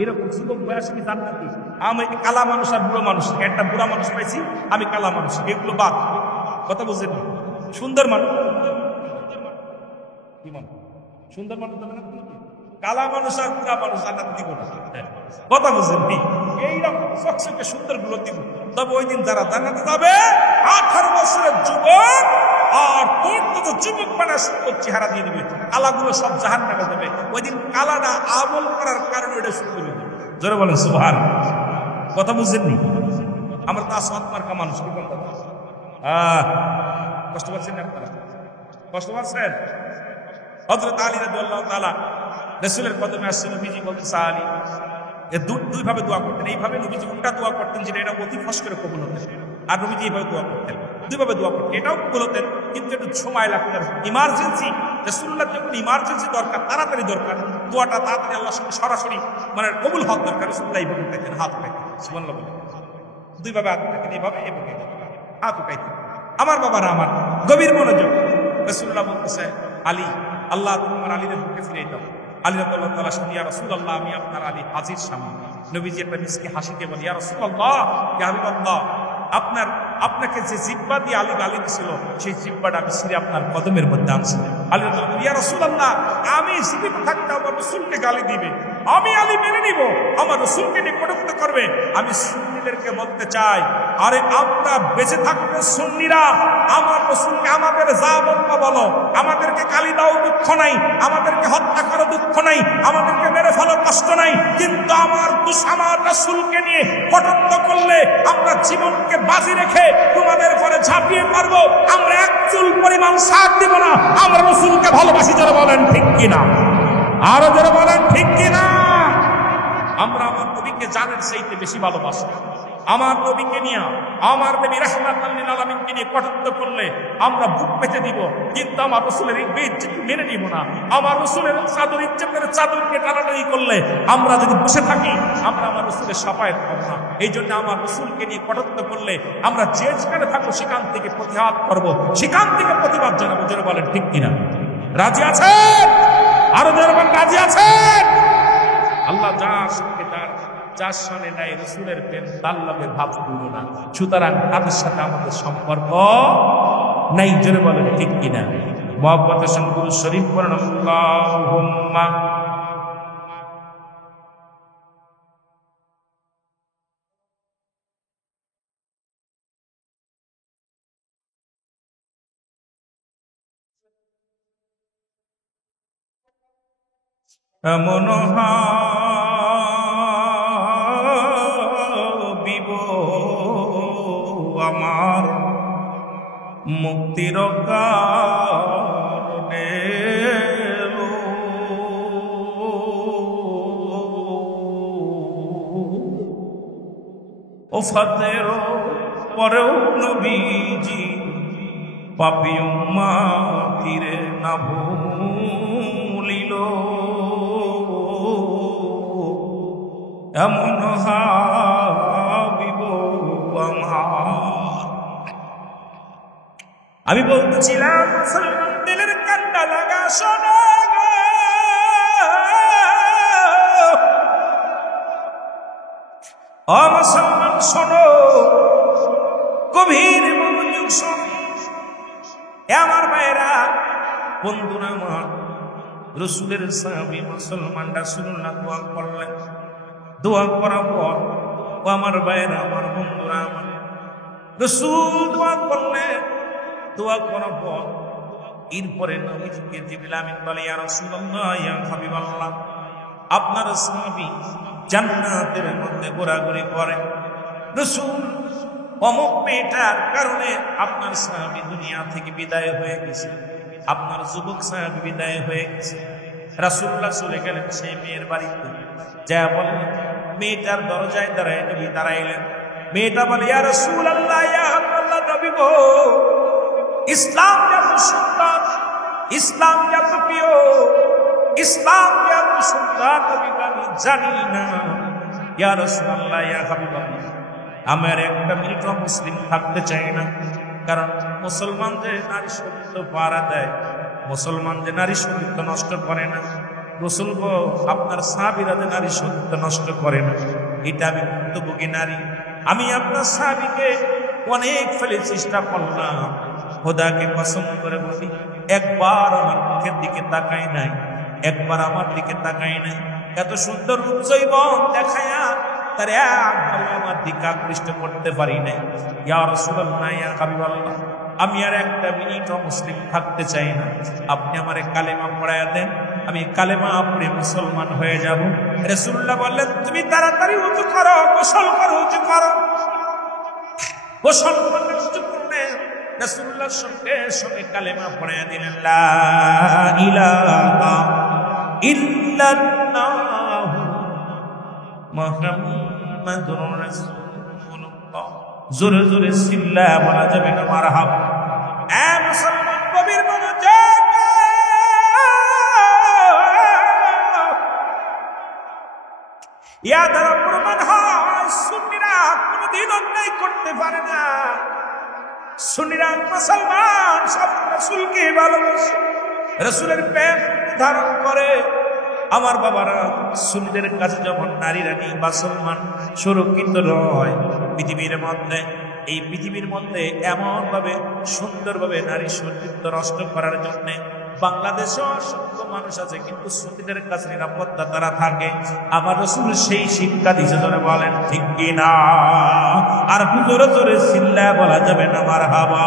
এরকম যুবক বয়স আমি জান্নাতি, আমি কালা মানুষ আর বুড়ো মানুষ, একটা বুড়া মানুষ পাইছি, আমি কালা মানুষ, এগুলো বাদ। কথা বুঝেন? সুন্দর মানুষ কি মানুষ, সুন্দর মানুষ কালা মানুষ আর বুড়া মানুষ জান্নাত দিব না, কথা বুঝেন? এইরকম চকচকে সুন্দর গুলো দিব। তবে ওই দিন যারা জান্নাতে যাবে 18 বছরের যুবক আর তোর তো যুবক বানা সুন্দর চেহারা দিয়ে দিবে, কালাগুলো সব জাহান্নামে যাবে। ওই দিন কালাটা আমল করার কারণে এটা সুন্দর হবে। জোরে বলেন সুবহানাল্লাহ। কথা বুঝছেননি? আমরা তো আসওয়াদ মার্কা মানুষ, কি বলতে কষ্ট পাচ্ছেন না আপনারা? কষ্ট পাচ্ছেন? হযরত আলী রাদিয়াল্লাহু তাআলা রাসূলের কদমে আসছেন, নবীজি বলতেছে আলী, দুই ভাবে দোয়া করতেন। এইভাবে নবীজি উল্টা দোয়া করতেন, যেটা এটা অতি ফস করে কবুল হতেন। আর নবীজি এইভাবে দোয়া করতেন, দুইভাবে দোয়া করতেন, এটাও কবুল হতেন, কিন্তু একটু সময় লাগতেন। ইমার্জেন্সি, রাসূলুল্লাহ যখন ইমার্জেন্সি দরকার, তাড়াতাড়ি দরকার, দোয়াটা তাড়াতাড়ি আল্লাহর সঙ্গে সরাসরি মানে কবুল হওয়ার দরকার, রাসূলুল্লাহ এইভাবে উঠাইতেন, হাত উঠাইতেন। সুবহানাল্লাহ বলেন। দুইভাবে হাত উঠাইতেন, এইভাবে এভাবে হাত উঠাইতেন। আমার বাবারা আমার, গভীর মনোযোগ। রাসূলুল্লাহ বলতেছে আলী, আল্লাহ তোমার আলীর বুকে ফিরে দাও। আলী রাদিয়াল্লাহু তাআলা শুনে, ইয়া রাসূলুল্লাহ, আমি আপনার আলী হাজির সামনে। নবীজি একটা মিসকে হাসিতে বলে, ইয়া রাসূলুল্লাহ, ইয়া হাবিবাল্লাহ, আপনাকে যে জিব্বা দিয়ে আলী গালি দিছিল, সেই জিব্বাটা আমি ছিঁড়ে আপনার কদমের মধ্যে আনছি। আলী রাদিয়াল্লাহু, ইয়া রাসূলুল্লাহ, আমি জীবিত থাকতে আমার রাসূলকে গালি দিবে, আমি আলী মেনে নিব, আমার রাসূলকে নিয়ে কটূক্তি করবে। আমি সুন্নিদেরকে বলতে চাই, আরে আমরা বেঁচে থাকতে সুন্নিরা আমার রাসূলকে আমাদের যা বলবো বলো, আমাদেরকে গালি দাও দুঃখ নাই, আমাদেরকে হত্যা করো দুঃখ নাই, আমাদেরকে মেরে ফেলো কষ্ট নাই, কিন্তু আমার রাসূলকে নিয়ে কটূক্তি করলে আমরা জীবনকে বাজি রেখে তোমাদের ঘরে ঝাঁপিয়ে মারবো, আমরা এক চুল পরিমাণ সাথ দিব না। আমরা রাসূলকে ভালোবাসি, যারা বলেন ঠিক কিনা, আরো যারা বলেন ঠিক কিনা। আমরা আমার নবীকে জানের চাইতে বেশি ভালোবাসি। আমার নবীকে নিয়ে, আমার নবী রাহমাতুল লিল আলামিনকে নিয়ে কটূক্তি করলে আমরা বুক পেতে দিব, কিন্তু আমার রাসূলের বেইজ্জতি মেনে নিব না। আমার রাসূলের চাদর, ইজ্জতের চাদরকে টানাটানি করলে আমরা যদি বসে থাকি, আমরা আমার রাসূলের শাফায়াত পাবো না। এই জন্য আমার রাসূলকে নিয়ে কটূক্তি করলে আমরা যে যেখানে থাকবো সেখান থেকে প্রতিবাদ করব, সেখান থেকে প্রতিবাদ জানাবো। যারা বলেন ঠিক কিনা, রাজি আছেন? আরো যারা বলেন রাজি আছেন? আল্লাহ যার সঙ্গে যার সামনে নাই রাসূলের প্রেম, তার লগে ভাব করো না, সুতরাং তাদের সাথে আমাদের সম্পর্ক নাই। জোরে বলেন ঠিক কিনা। মুহাব্বতের সঙ্গে দুরূদ শরীফ পড়ুন, আল্লাহুম্মা এমন হাবিব আমার মুক্তির কারণে ওফাতের পরেও নবীজি পাপী উম্মতিরে না ভুলিল, এমন হাবিব আমার। আমি বলতেছিলাম, মুসলমান দিলের কান্ডা লাগা শোনো, ও মুসলমান শোনো, গভীর মনোযোগ শোনো। আমার ভাইরা, বন্ধুরা আমার, রাসূলের সাহাবী মুসলমান রাসূলুল্লাহ দোয়া করলেন। দোয়া করার পর, ও আমার ভাইরা, আমার বন্ধুরা আমার, রাসূল দোয়া করলেন। দোয়া করার পর এরপরে নবীজিকে জিবরিল আমিন বলে, ইয়া রাসূলুল্লাহ, ইয়া হাবিবাল্লাহ, আপনার সাহাবী জান্নাতের মধ্যে ঘোরাঘুরি করে। রাসূল, অমুক মেয়েটার কারণে আপনার সাহাবী দুনিয়া থেকে বিদায় হয়ে গেছে, আপনার যুবক সাহাবী বিদায় হয়ে গেছে। রাসূলুল্লাহ চলে গেলেন সেই মেয়ের বাড়িতে, যা বললেন, মেয়েটার দরজায় দাঁড়ায় নবী দাঁড়াইলেন। মেয়েটা বলে, ইয়া রাসূলুল্লাহ, ইয়া হাবিবাল্লাহ, নবী গো, ইসলাম এত সুন্দর, ইসলাম এত প্রিয়, ইসলাম এত সুন্দর, নবী আমি জানি না। ইয়া রাসূলুল্লাহ, ইয়া হাবিবাল্লাহ, আমার একটা মিনিটও মুসলিম থাকতে চাই না, কারণ মুসলমান যে নারী সত্য পাহারা দেয়, মুসলমান যে নারী সত্য নষ্ট করে না, রাসূল গো, আপনার সাহাবীরা যে নারী সত্য নষ্ট করে না, এটা আমি ভুক্তভোগী নারী। আমি আপনার সাহাবীকে অনেক ফেলে চেষ্টা করলাম, খোদাকে কসম করে বলি, একবার আমার মুখের দিকে তাকাই নাই, একবার আমার দিকে তাকাই নাই। এত সুন্দর রূপ যৌবন দেখায়া তার একবার আমার দিকে আকৃষ্ট করতে পারি নাই। ইয়া রাসূলুল্লাহ, ইয়া হাবিবাল্লাহ, আমি আর একটা মিনিটও মুসলিম থাকতে চাই না, আপনি আমারে কালেমা পড়ায়া দেন, আমি কালেমা পড়ে মুসলমান হয়ে যাব। রাসূলুল্লাহ বললেন, তুমি তাড়াতাড়ি ওযু করো, গোসল করো, ওযু করো। গোসল করলে ওযু করলে রাসূলুল্লাহ সঙ্গে সঙ্গে কালেমা পড়ায়া দিলেন, লা ইলাহা ইল্লাল্লাহ মুহাম্মাদুর রাসূলুল্লাহ। জোরে জোরে চিল্লা বলা যাবে না মারহাবা। এ মুসলমান কবির মনোযোগ, ইয়া দ্বারা প্রমাণ হয় সুন্নিরা কোনদিন অন্যায় করতে পারে না। সুন্নিরা মুসলমান সব রাসূলকে ভালোবাসে, রাসূলের প্রেম ধারণ করে। আমার বাবারা, সুন্নিদের কাছে যখন নারীরা মুসলমান সুরক্ষিত নয় পৃথিবীর মধ্যে, এই পৃথিবীর মধ্যে এমন ভাবে সুন্দরভাবে নারী সৌন্দর্য নষ্ট করার জন্য বাংলাদেশে অসংখ্য মানুষ আছে, কিন্তু সুন্নিদের কাছে নিরাপত্তা তারা থাকে। আমার রাসূল সেই শিক্ষা দিয়েছে, জোরে বলেন ঠিক কিনা? আর জোরে জোরে চিল্লা বলা যাবে না মারহাবা,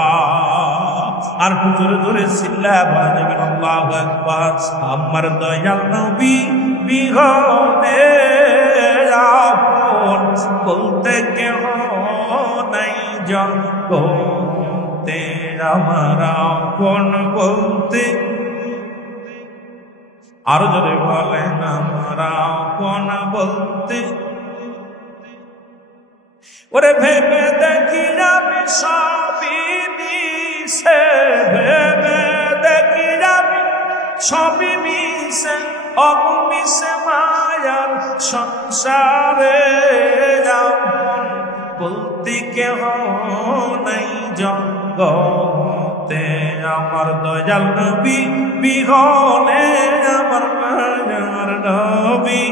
আর জোরে জোরে চিল্লা বলা যাবে না আল্লাহু আকবার। আমার দয়াল নবী বিহনে আপন বলতে কেহ নাই জগতে, আমার আপন বলতে, আরো জোরে বলেন আমার আপন বলতে। ওরে ভেবে দেখি আমি সবই মিশে, ভেবে দেখি আমি সবই মিশে, অমিশে মায়ার সংসারে, আপন বলতে কেহ নাই জগতে, আমার দয়াল নবী বিহনে আমার মায়ার নবী,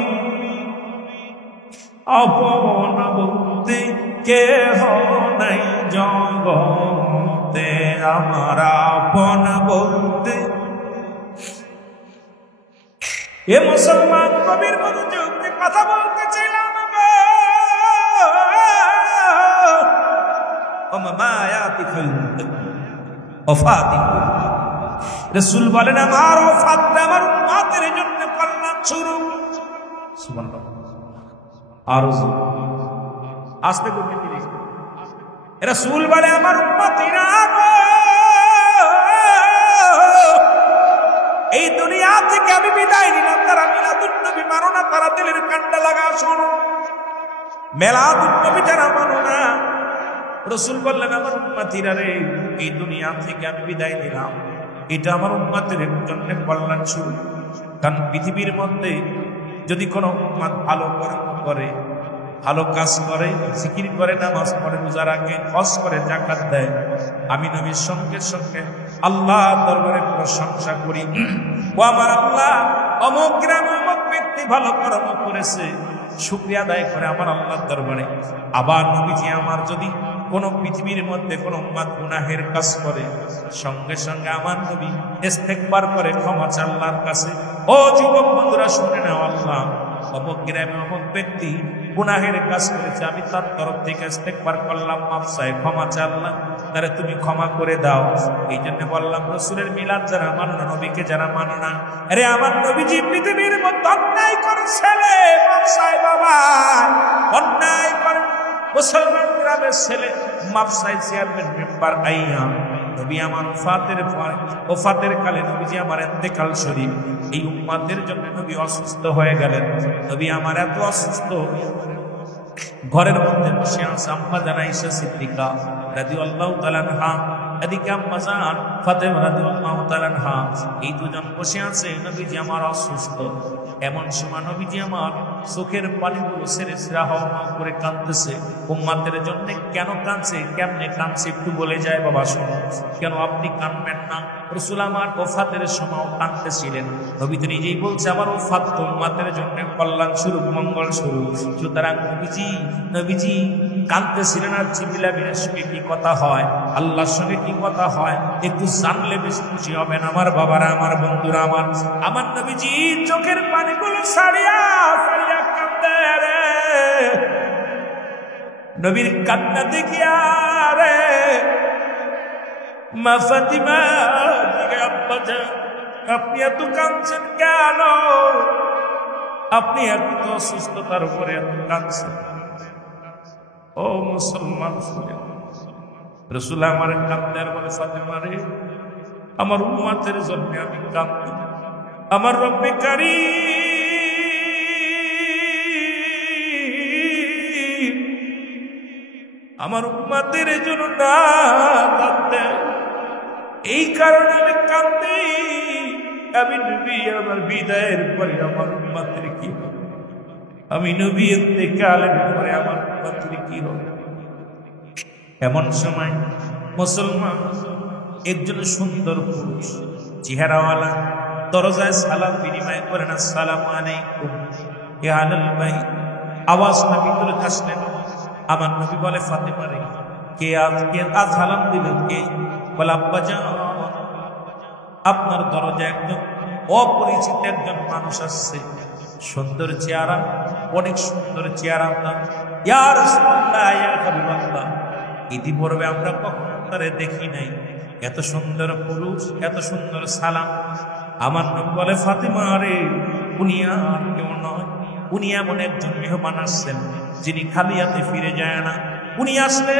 আপন বলতে কেহ নাই জগতে, আমার আপন বলতে। এ মুসলমান কবির মনোযোগ কথা বলতে চাইলাম, রাসূল বলেন আমার ওফাত আমার উম্মতের জন্য কল্যাণ স্বরূপ। সুবহানাল্লাহ। আর আস্তে করে দিন, রাসূল বলে আমার উম্মতিরা এই দুনিয়া থেকে আমি বিদায় নিলাম, তারা মিলাদুন নবী মানো না, তারা দিলের কান্ডা লাগা শোনো। মিলাদুন নবী যারা মানো না, রাসূল বললেন আমার উম্মতিরা রে, এই দুনিয়া থেকে আমি বিদায় নিলাম, এটা আমার উম্মতের জন্য কল্যাণ স্বরূপ। কারণ পৃথিবীর মধ্যে যদি কোনো উম্মত ভালো কর্ম করে, ভালো কাজ করে, জিকির করে, নামাজ পড়ে, রোজা রাখে, হজ করে, যাকাত দেয়, আমি নবীর সঙ্গে সঙ্গে আল্লাহর দরবারে প্রশংসা করি, ও আমার আল্লাহ অমুক গ্রামে অমুক ব্যক্তি ভালো কর্ম করেছে, শুকরিয়া আদায় করে আমার আল্লাহর দরবারে। আবার নবীজি আমার যদি কোন পৃথিবীর মধ্যে কোন উম্মত গুনাহের কাজ করে, সঙ্গে সঙ্গে আমার নবী ইস্তেগফার করে, ক্ষমা চায় আল্লাহর কাছে। ও যুবক বন্ধুরা শুনে নাও, আল্লাহ অমুক গ্রামে অমুক ব্যক্তি গুনাহের কাজ করেছে, আমি তার তরফ থেকে ইস্তেগফার করলাম, মাফ চাই, ক্ষমা চাই, আল্লাহ তারে তুমি ক্ষমা করে দাও। এই জন্য বললাম রাসূলের মিলাদ যারা মানো না, নবীকে যারা মানো না, আরে আমার নবীজি পৃথিবীর মধ্যে অন্যায় করে ছেলে, মাফ চাই বাবা, অন্যায় করে মুসলমান গ্রামের ছেলে, মাফ চাই চেয়ারম্যান মেম্বার আইয়া। নবী আমার ওফাতের কালে নবীজি আমার ইন্তেকাল শরীফ, এই উম্মতের জন্য নবী অসুস্থ হয়ে গেলেন। নবী আমার এত অসুস্থ, ঘরের মধ্যে বসে আছে আম্মা জান আয়েশা সিদ্দিকা রাদিয়াল্লাহু তাআলা আনহা, এদিকে আম্মা জান ফাতেমা রাদিয়াল্লাহু তাআলা আনহা, এই দুজন বসে আছে। নবীজি আমার অসুস্থ, এমন সময় নবীজি আমার চোখের পানিগুলো ছেড়ে ছেড়ে হাওয়া করে কাঁদতেছে। উম্মতের জন্য কেন কাঁদছে, কেমনে কাঁদছে একটু বলে যায় বাবা শোনো। কেন আপনি কাঁদবেন না? রাসূল আমার ওফাতের সময় কাঁদতেছিলেন। নবী তো নিজেই বলছে আমার ওফাত তো উম্মতের জন্য কল্যাণ স্বরূপ, মঙ্গল স্বরূপ। সুতরাং নবীজি কাঁদতেছিলেন। আর জিবরিল আমিনের সঙ্গে কি কথা হয়, আল্লাহর সঙ্গে কি কথা হয়, একটু জানলে বেশি খুশি হবেন আমার বাবারা, আমার বন্ধুরা। আমার নবীজি চোখের পানিগুলো সারিয়া সারিয়া কাঁদে রে, নবীর কান্না দেখিয়া রে মা ফাতিমা আব্বা যান আপনি এত কাঁদছেন কেন? আপনি এত অসুস্থতার উপরে এত কাঁদছেন? ও মুসলমান রাসূল আমার কাঁদতে আর বলে ফাতিমা রে আমার উম্মতের জন্য আমি কাঁদছি। আমার রব্বে কারীম আমার উম্মতের জন্য না কাঁদতে, এই কারণে আমি কাঁদছি। আমি নবী আমার বিদায়ের পরে আমার উম্মতের কি হবে? আমি নবী ইন্তেকালের পরে আমার উম্মতের কি হবে? এমন সময় মুসলমান একজন সুন্দর পুরুষ চেহারাওয়ালা দরজায় সালাম বিনিময় করেন, আসসালামু আলাইকুম ইয়া আহলাল বাইত। আওয়াজটা ভিতরে আসলেন। আমার নবী বলে ফাতিমা রে কে আজকে সালাম দিলেন? কে? বলে আব্বা জান আপনার দরজায় একজন অপরিচিত একজন মানুষ আসছে, সুন্দর চেহারা, অনেক সুন্দর চেহারা। ইয়া রাসূলুল্লাহ ইয়া হাবিবাল্লাহ, ইতিপূর্বে আমরা কখনো তারে দেখি নাই, এত সুন্দর পুরুষ, এত সুন্দর সালাম। আমার নবী বলে ফাতিমা রে উনি আর কেউ নয়, উনি এমন একজন মেহমান আসছেন যিনি খালি হাতে ফিরে যায় না। উনি আসলে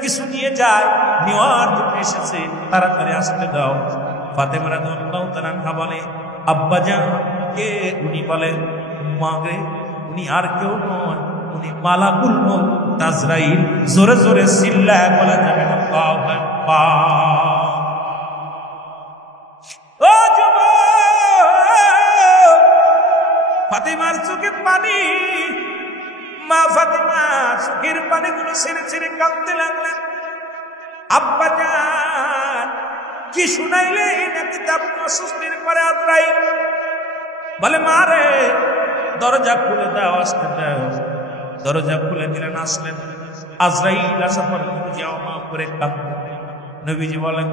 কিছু নিয়ে যায়, নেওয়ার জন্য এসেছে, তাড়াতাড়ি আসতে দাও। ফাতেমা রাদিয়াল্লাহু তাআলা আনহা বলে আব্বা জান কে? উনি বলে মা রে উনি আর কেউ নয়, উনি মালাকুল মউত আজরাইল। জোরে জোরে চিল্লায় বলা যাবে না আল্লাহু আকবার। ও যুবক, ফাতিমার চোখে পানি, মা ফাতিমা চোখের পানিগুলো ছেড়ে ছেড়ে কাঁদতে লাগলেন। আব্বা জান কি শুনাইলে নাকি আপনি অসুস্থের পরে আজরাইল? বলে মা রে দরজা খুলে দাও, আসতে দাও। দরজা খুলে দিলেন, আসলেন। আজরাইল আসার পর নবীজি আমা করে কাঁদলেন। নবীজি বলেন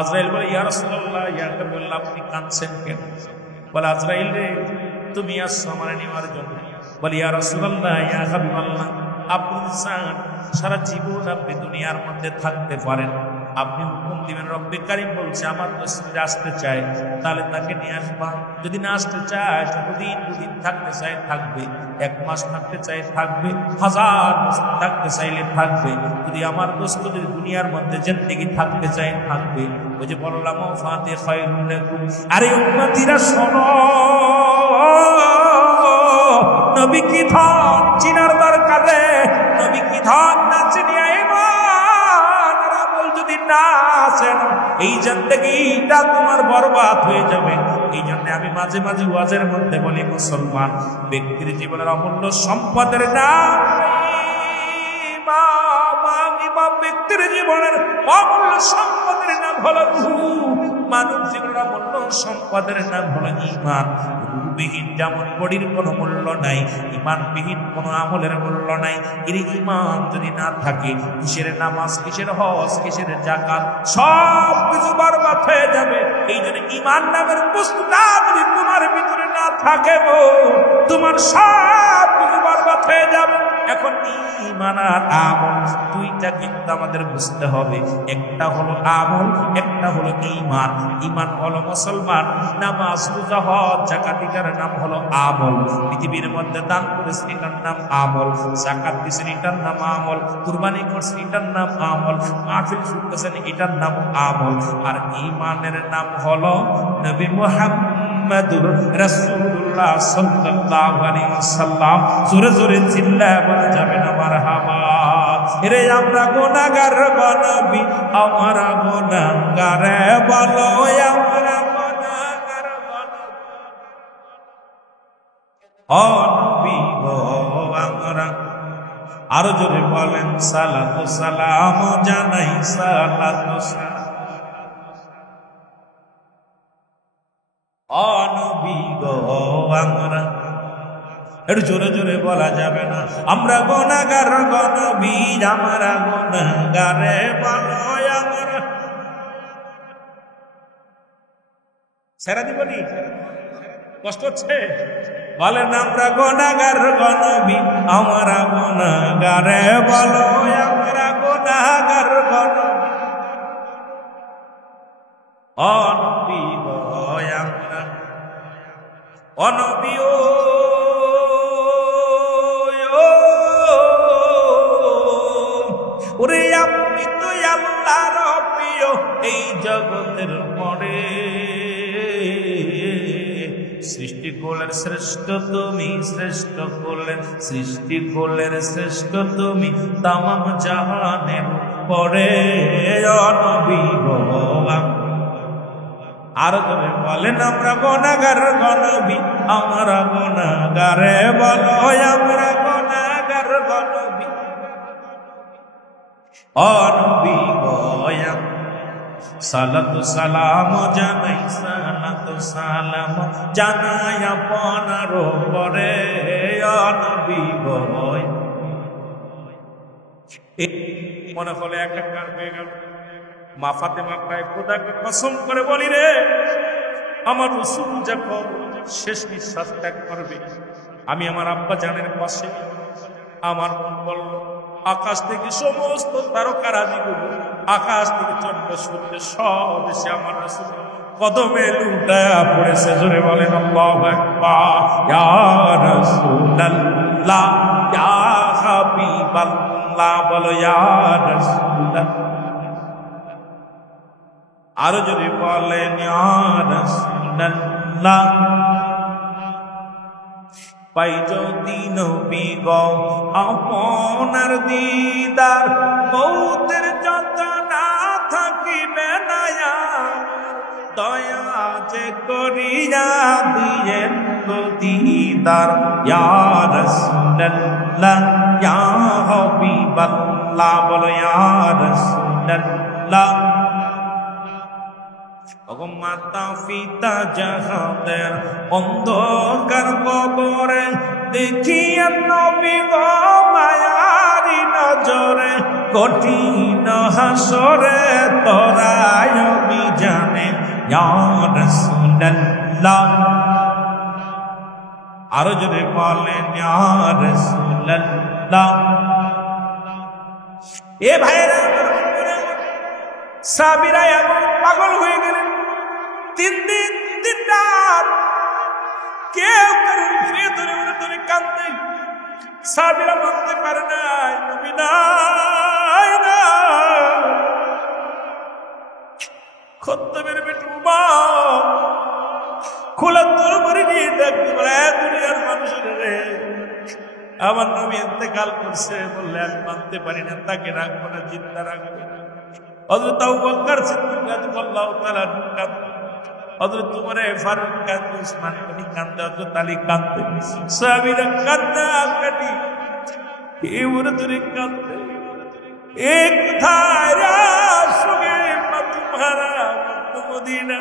আজরাইল বলে ইয়া রাসূলুল্লাহ ইয়া হাবিবাল্লাহ আপনি কাঁদছেন কেন? বলে আজরাইল রে তুমি আসছো আমার নেওয়ার জন্য। বলে ইয়া রাসূলুল্লাহ ইয়া হাবিবাল্লাহ আপনি চান সারা জীবন আপনি দুনিয়ার মধ্যে থাকতে পারেন, আপনি হুকুম দিবেন, রব্বে কারীম বলছে আমার দোস্ত আসতে চায় তাহলে তাকে নিয়ে আসবা। যদি না আসতে চায়, যতদিন দুদিন থাকতে চায় থাকবে, 1 মাস থাকতে চায় থাকবে, 1000 বছর থাকতে চাইলে থাকবে। যদি আমার দোস্ত যদি দুনিয়ার মধ্যে জিন্দেগি থাকতে চায় থাকবে। ওই যে বললাম ফাতে খায়রুন লাকুম। আরে উম্মতিরা শোনো, নবী কি ধন চিনার দরকারে, নবী কি ধন না চিনিয়া ঈমান আর আমল যদি না আসেন এই জিন্দেগিটা তোমার বরবাদ হয়ে যাবে। এই জন্য আমি মাঝে মাঝে ওয়াজের মধ্যে বলি মুসলমান ব্যক্তির জীবনের অমূল্য সম্পদের নাম ইমাম, ব্যক্তির জীবনের অমূল্য সম্পদের নাম হলো রূহ, মানব জীবনের অমূল্য সম্পদের নাম হলো ঈমান। রূহবিহীন যেমন বডির কোনো মূল্য নাই, ঈমানবিহীন কোনো আমলের মূল্য নাই। এর ঈমান যদি না থাকে, কিসের নামাজ, কিসের হজ, কিসের যাকাত, সব কিছু বরবাদ হয়ে যাবে। এই জন্য ঈমান নামের বস্তুটা যদি তোমার ভিতরে না থাকে গো, তোমার সব কিছু বরবাদ হয়ে যাবে। এখন ঈমান আর আমল দুইটা কিন্তু আমাদের বুঝতে হবে। একটা হলো আমল, একটা হলো ঈমান। ঈমান হলো মুসলমান, নামাজ রোজা হজ যাকাত এটার নাম হলো আমল। পৃথিবীর মধ্যে দান করেছেন এটার নাম আমল, যাকাত দিয়েছেন এটার নাম আমল, কুরবানি করছেন এটার নাম আমল, মাহফিল শুনতেছেন এটার নাম আমল। আর ঈমানের নাম হলো নবী মুহাম্মদুর রাসূলুল্লাহ সাল্লাল্লাহু আলাইহি ওয়াসাল্লাম। জোরে জোরে চিল্লায় বলা যাবে না মারহাবা। রে আমরা গুনাহগার নবী আমরা গুনাহগার বলো, আমরা গুনাহগার বলো ও নবী গো আমরা। আরো জোরে বলেন সালাতু সালাম জানাই, সালাতু সালাম ও নবী গো আমরা। একটু জোরে জোরে বলা যাবে না আমরা গুনাহগার নবী আমরা গুনাহগার বলো আমরা। সেরা দিবনি কষ্ট হচ্ছে? বলেন আমরা গুনাহগার নবী আমরা গুনাহগার বলো, আমরা গুনাহগার নবী। অনবী আমরা অনবী ওরে আপনি তো আল্লাহর প্রিয় এই জগতের পরে সৃষ্টি কোলের শ্রেষ্ঠ তুমি, শ্রেষ্ঠ কোলের সৃষ্টি কোলের শ্রেষ্ঠ তুমি, তামাম জাহানের পরে অনবী আর তবে বলেন আমরা গুনাহগার গনবী, আমরা গুনাহগারে বলো আমরা গুনাহগার গনবী অনবী গয়া সালাতু সালাম জানাই সালাতু সালাম জানাই আপনার পরে অনবী গয়া। মনে হলে একটা গান হয়ে গেল। মা ফাতেমা প্রায় খোদাকে কসম করে বলি রে, আমার রাসূল যখন শেষ নিঃশ্বাস ত্যাগ করবে আমি আমার আব্বা জানের পাশে, আমার মন বলল আকাশ থেকে সমস্ত তারকারাজিগুলো, আকাশ থেকে চন্দ্র সূর্য সব এসে আমার রাসূল কদমে লুটায়া পড়েছে। জোরে বলেন আল্লাহু আকবার। ইয়া রাসূলুল্লাহ ইয়া হাবিবাল্লাহ, বলো ইয়া রাসূলুল্লাহ। আর যদি বলেন ইয়া রাসূলুল্লাহ, পাই যদি নবী গো আপনার দিদার, মৌতের যন্ত্রণা থাকিবে না আমার, দয়া যে করিয়া দিয়েন গো দিদার। ইয়া রাসূলুল্লাহ ইয়া হাবিবাল্লাহ, বলো ইয়া রাসূলুল্লাহ। মাতা পিতা যাহাদের অন্ধকার কবরে, দেখিয়া নবী গো মায়ারি নজরে, কঠিন হাসরে তোরাই অভিযানে ইয়া রাসূলুল্লাহ। আরো যদি বলেন ইয়া রাসূলুল্লাহ। এ ভাইরা সাহাবীরা এমন পাগল হয়ে গেলেন, 3 দিন 3 রাত কেউ কারণ ফিরে ধরে ধরে কাঁদতে। সাহাবীরা মানতে পারে নাই নবী নাই না। খত্তাবের বেটা উমর খোলা তরবারি নিয়ে ডাকতে বলে, দুনিয়ার মানুষের রে, আমার নবী ইন্তেকাল করছে বললে আমি মানতে পারি না, তাকে রাখবো না, জিন্দা রাখবো। হযরত আবু বকর সিদ্দিক রাদিয়াল্লাহু তাআলা কাঁদতেন, হযরত উমর ফারুক কাঁদতেন, উসমান গনি কাঁদতেন, হযরত আলী কাঁদতেন, সাহাবীরা কান্না কাটি এর ধরে কাঁদতেন। এক ধারা সঙ্গে তোমারা মদিনা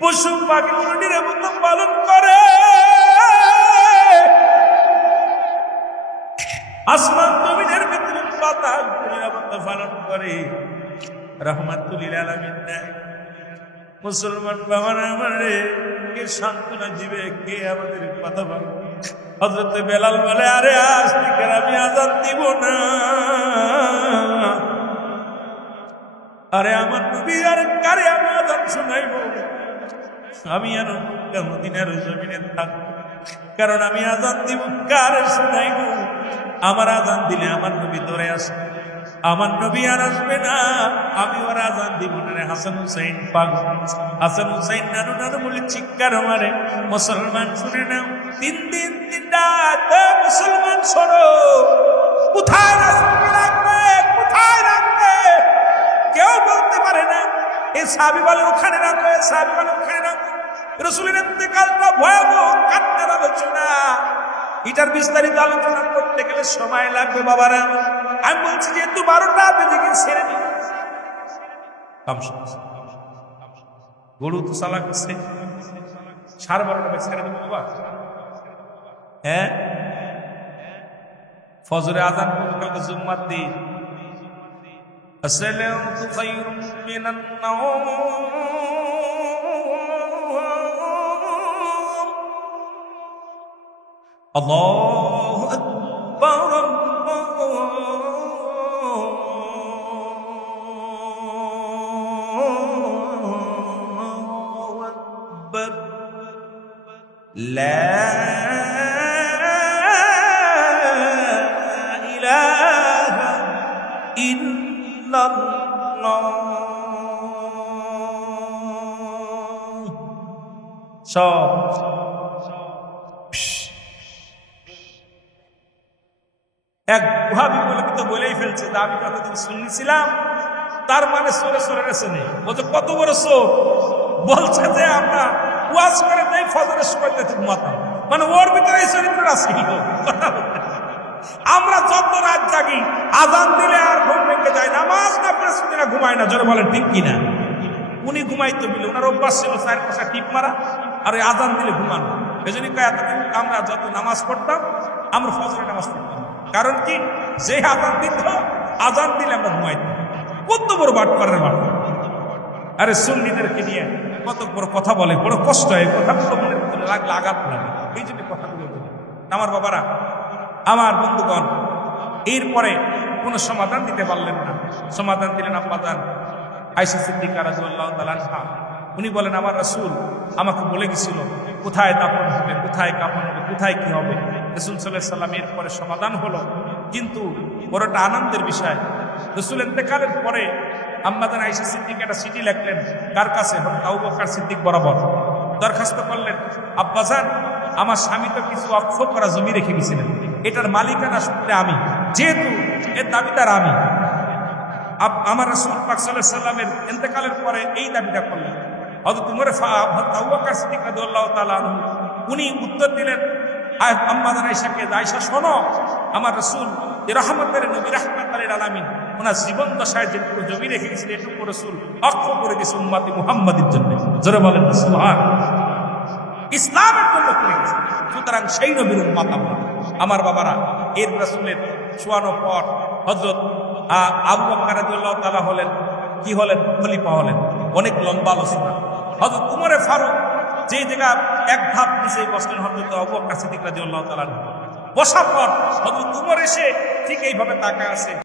পশু পাখিগুলো নিরাপত্তা পালন করে, আসমান জমিনের ভিতরে পাতা নিরাপত্তা পালন করে, রহমাতুল লিল আলামিন দেয়। মুসলমান বাবারা আমারে কে সান্ত্বনা দিবে, কে আমাদের কথা বলবে? হযরত বেলাল বলে, আরে আজ থেকে আমি আযান দিব না। আরে আমার নবী আর কারে আমি আযান শোনাইব? আমি আর মক্কা মদিনার জমিনে থাকব, কারণ আমি আযান দিব কারে শোনাইব? আমার আযান দিলে আমার নবী ধরে আসবে, আমার নবী আর আসবে না, আমি ওর আযান দিব না। হাসান হুসাইন পাগল, হাসান হুসাইন নানু নানু বলে চিৎকার মারে। মুসলমান শুনে নাও, 3 দিন 3 রাত মুসলমান শোনো, কোথায় রাখবে, কোথায় রাখবে কেউ বলতে পারে না। এই সাহাবী বলে ওখানে রাখবে, সাহাবী বলে ওখানে রাখবে। রাসূলের ইন্তেকালটা ভয়াবহ কান্নার আলোচনা, এটার বিস্তারিত আলোচনা করতে গেলে সময় লাগবে বাবারা। আমি বলছি যেহেতু 12টা বেজে গিয়ে ছেড়ে দিন, গরু তো সালা করছে 12:30 ছেড়ে দেবো বাবা। হ্যাঁ, ফজরে আযান কালকে জুম্মার দিন। আসসালাতু খায়রুম মিনান নাওম, আল্লাহু আকবার, লা ইলাহা ইল্লাল্লাহ। সব এক ভাবি বলে তো বলেই ফেলছে, আমি কতদিন শুনেছিলাম, তার মানে সরে সরে গেছে নেই। বলছে কত বড় চোর, বলছে যে আমরা ওয়াজ করে দেই ফজরের সময় ঘুমাতাম, মানে ওর ভিতরে এই চরিত্র আছে। আমরা যত রাত জাগি, আজান দিলে আর ঘুম ভেঙে যায়, নামাজ না পড়ে শুনিরা ঘুমায় না, জোরে বলেন ঠিক কিনা? উনি ঘুমাইতো বলে ওনার অভ্যাস ছিল 4 পাশা টিপ মারা আর ওই আজান দিলে ঘুমানো। এই জন্য এতদিন আমরা যত নামাজ পড়তাম, আমরা ফজরে নামাজ পড়তাম, কারণ কি যে আজান দিত, আজান দিলে আমরা ঘুমাইতাম। কত বড় বাটপারের বাট! আরে সুন্নিদেরকে নিয়ে কত বড় কথা বলে, বড় কষ্ট হয়, কথাগুলো মনের ভিতরে লাগলে আঘাত লাগে, এই জন্য কথাগুলো বলি। আমার বাবারা, আমার বন্ধুগণ, এরপরে কোনো সমাধান দিতে পারলেন না। সমাধান দিলেন আব্বাজান আয়েশা সিদ্দিকা রাদিয়াল্লাহু তাআলা আনহা। উনি বলেন, আমার রাসূল আমাকে বলে গেছিল কোথায় দাফন হবে, কোথায় কাফন হবে, কোথায় কি হবে। রাসূল সাল্লাল্লাহু আলাইহি ওয়াসাল্লাম এরপরে সমাধান হলো, কিন্তু বড়টা আনন্দের বিষয়, রাসূল ইন্তেকালের পরে আম্মাজান আয়েশা সিদ্দিকা একটা চিঠি লিখলেন, কার কাছে? আবু বকর সিদ্দিক বরাবর দরখাস্ত করলেন, আব্বাজান আমার স্বামী তো কিছু অক্ষ করা জমি রেখে গেছিলেন, এটার মালিকানা সূত্রে আমি, যেহেতু এর দাবিদার আমি। আমার রাসূল পাক সাল্লাল্লাহু আলাইহি ওয়াসাল্লামের ইন্তেকালের পরে এই দাবিটা করলেন। হযরত উমর আবু বকর সিদ্দিক রাদিয়াল্লাহু তাআলা আনহু উনি উত্তর দিলেন আম্মাজান আয়েশাকে, আয়েশা শোনো, আমার রাসূল রহমতের নবী রাহমাতুল লিল আলামিন ওনার জীবন দশায় যেটুকু জমি রেখে গেছিলেন, এটুকু রাসূল অক্ষ করে গেছে উম্মতি মুহাম্মাদের জন্য। জোরে বলেন সুবহানাল্লাহ। ইসলামের জন্য করে গেছে, সুতরাং সেই নবীর উম্মত আমরা। আমার বাবারা, এর রাসূলের শোয়ানোর পর হযরত আবু বকর রাদিয়াল্লাহু তাআলা হলেন কি হলেন? খলিফা হলেন। অনেক লম্বা আলোচনা। হযরত উমরে ফারুক যে জায়গা এক ধাপ নিচে বসলেন, হযরত আবু বকর সিদ্দিক রাদিয়াল্লাহু তাআলা বসার পর হযরত উমর এসে ঠিক এইভাবে তাকায় আছে।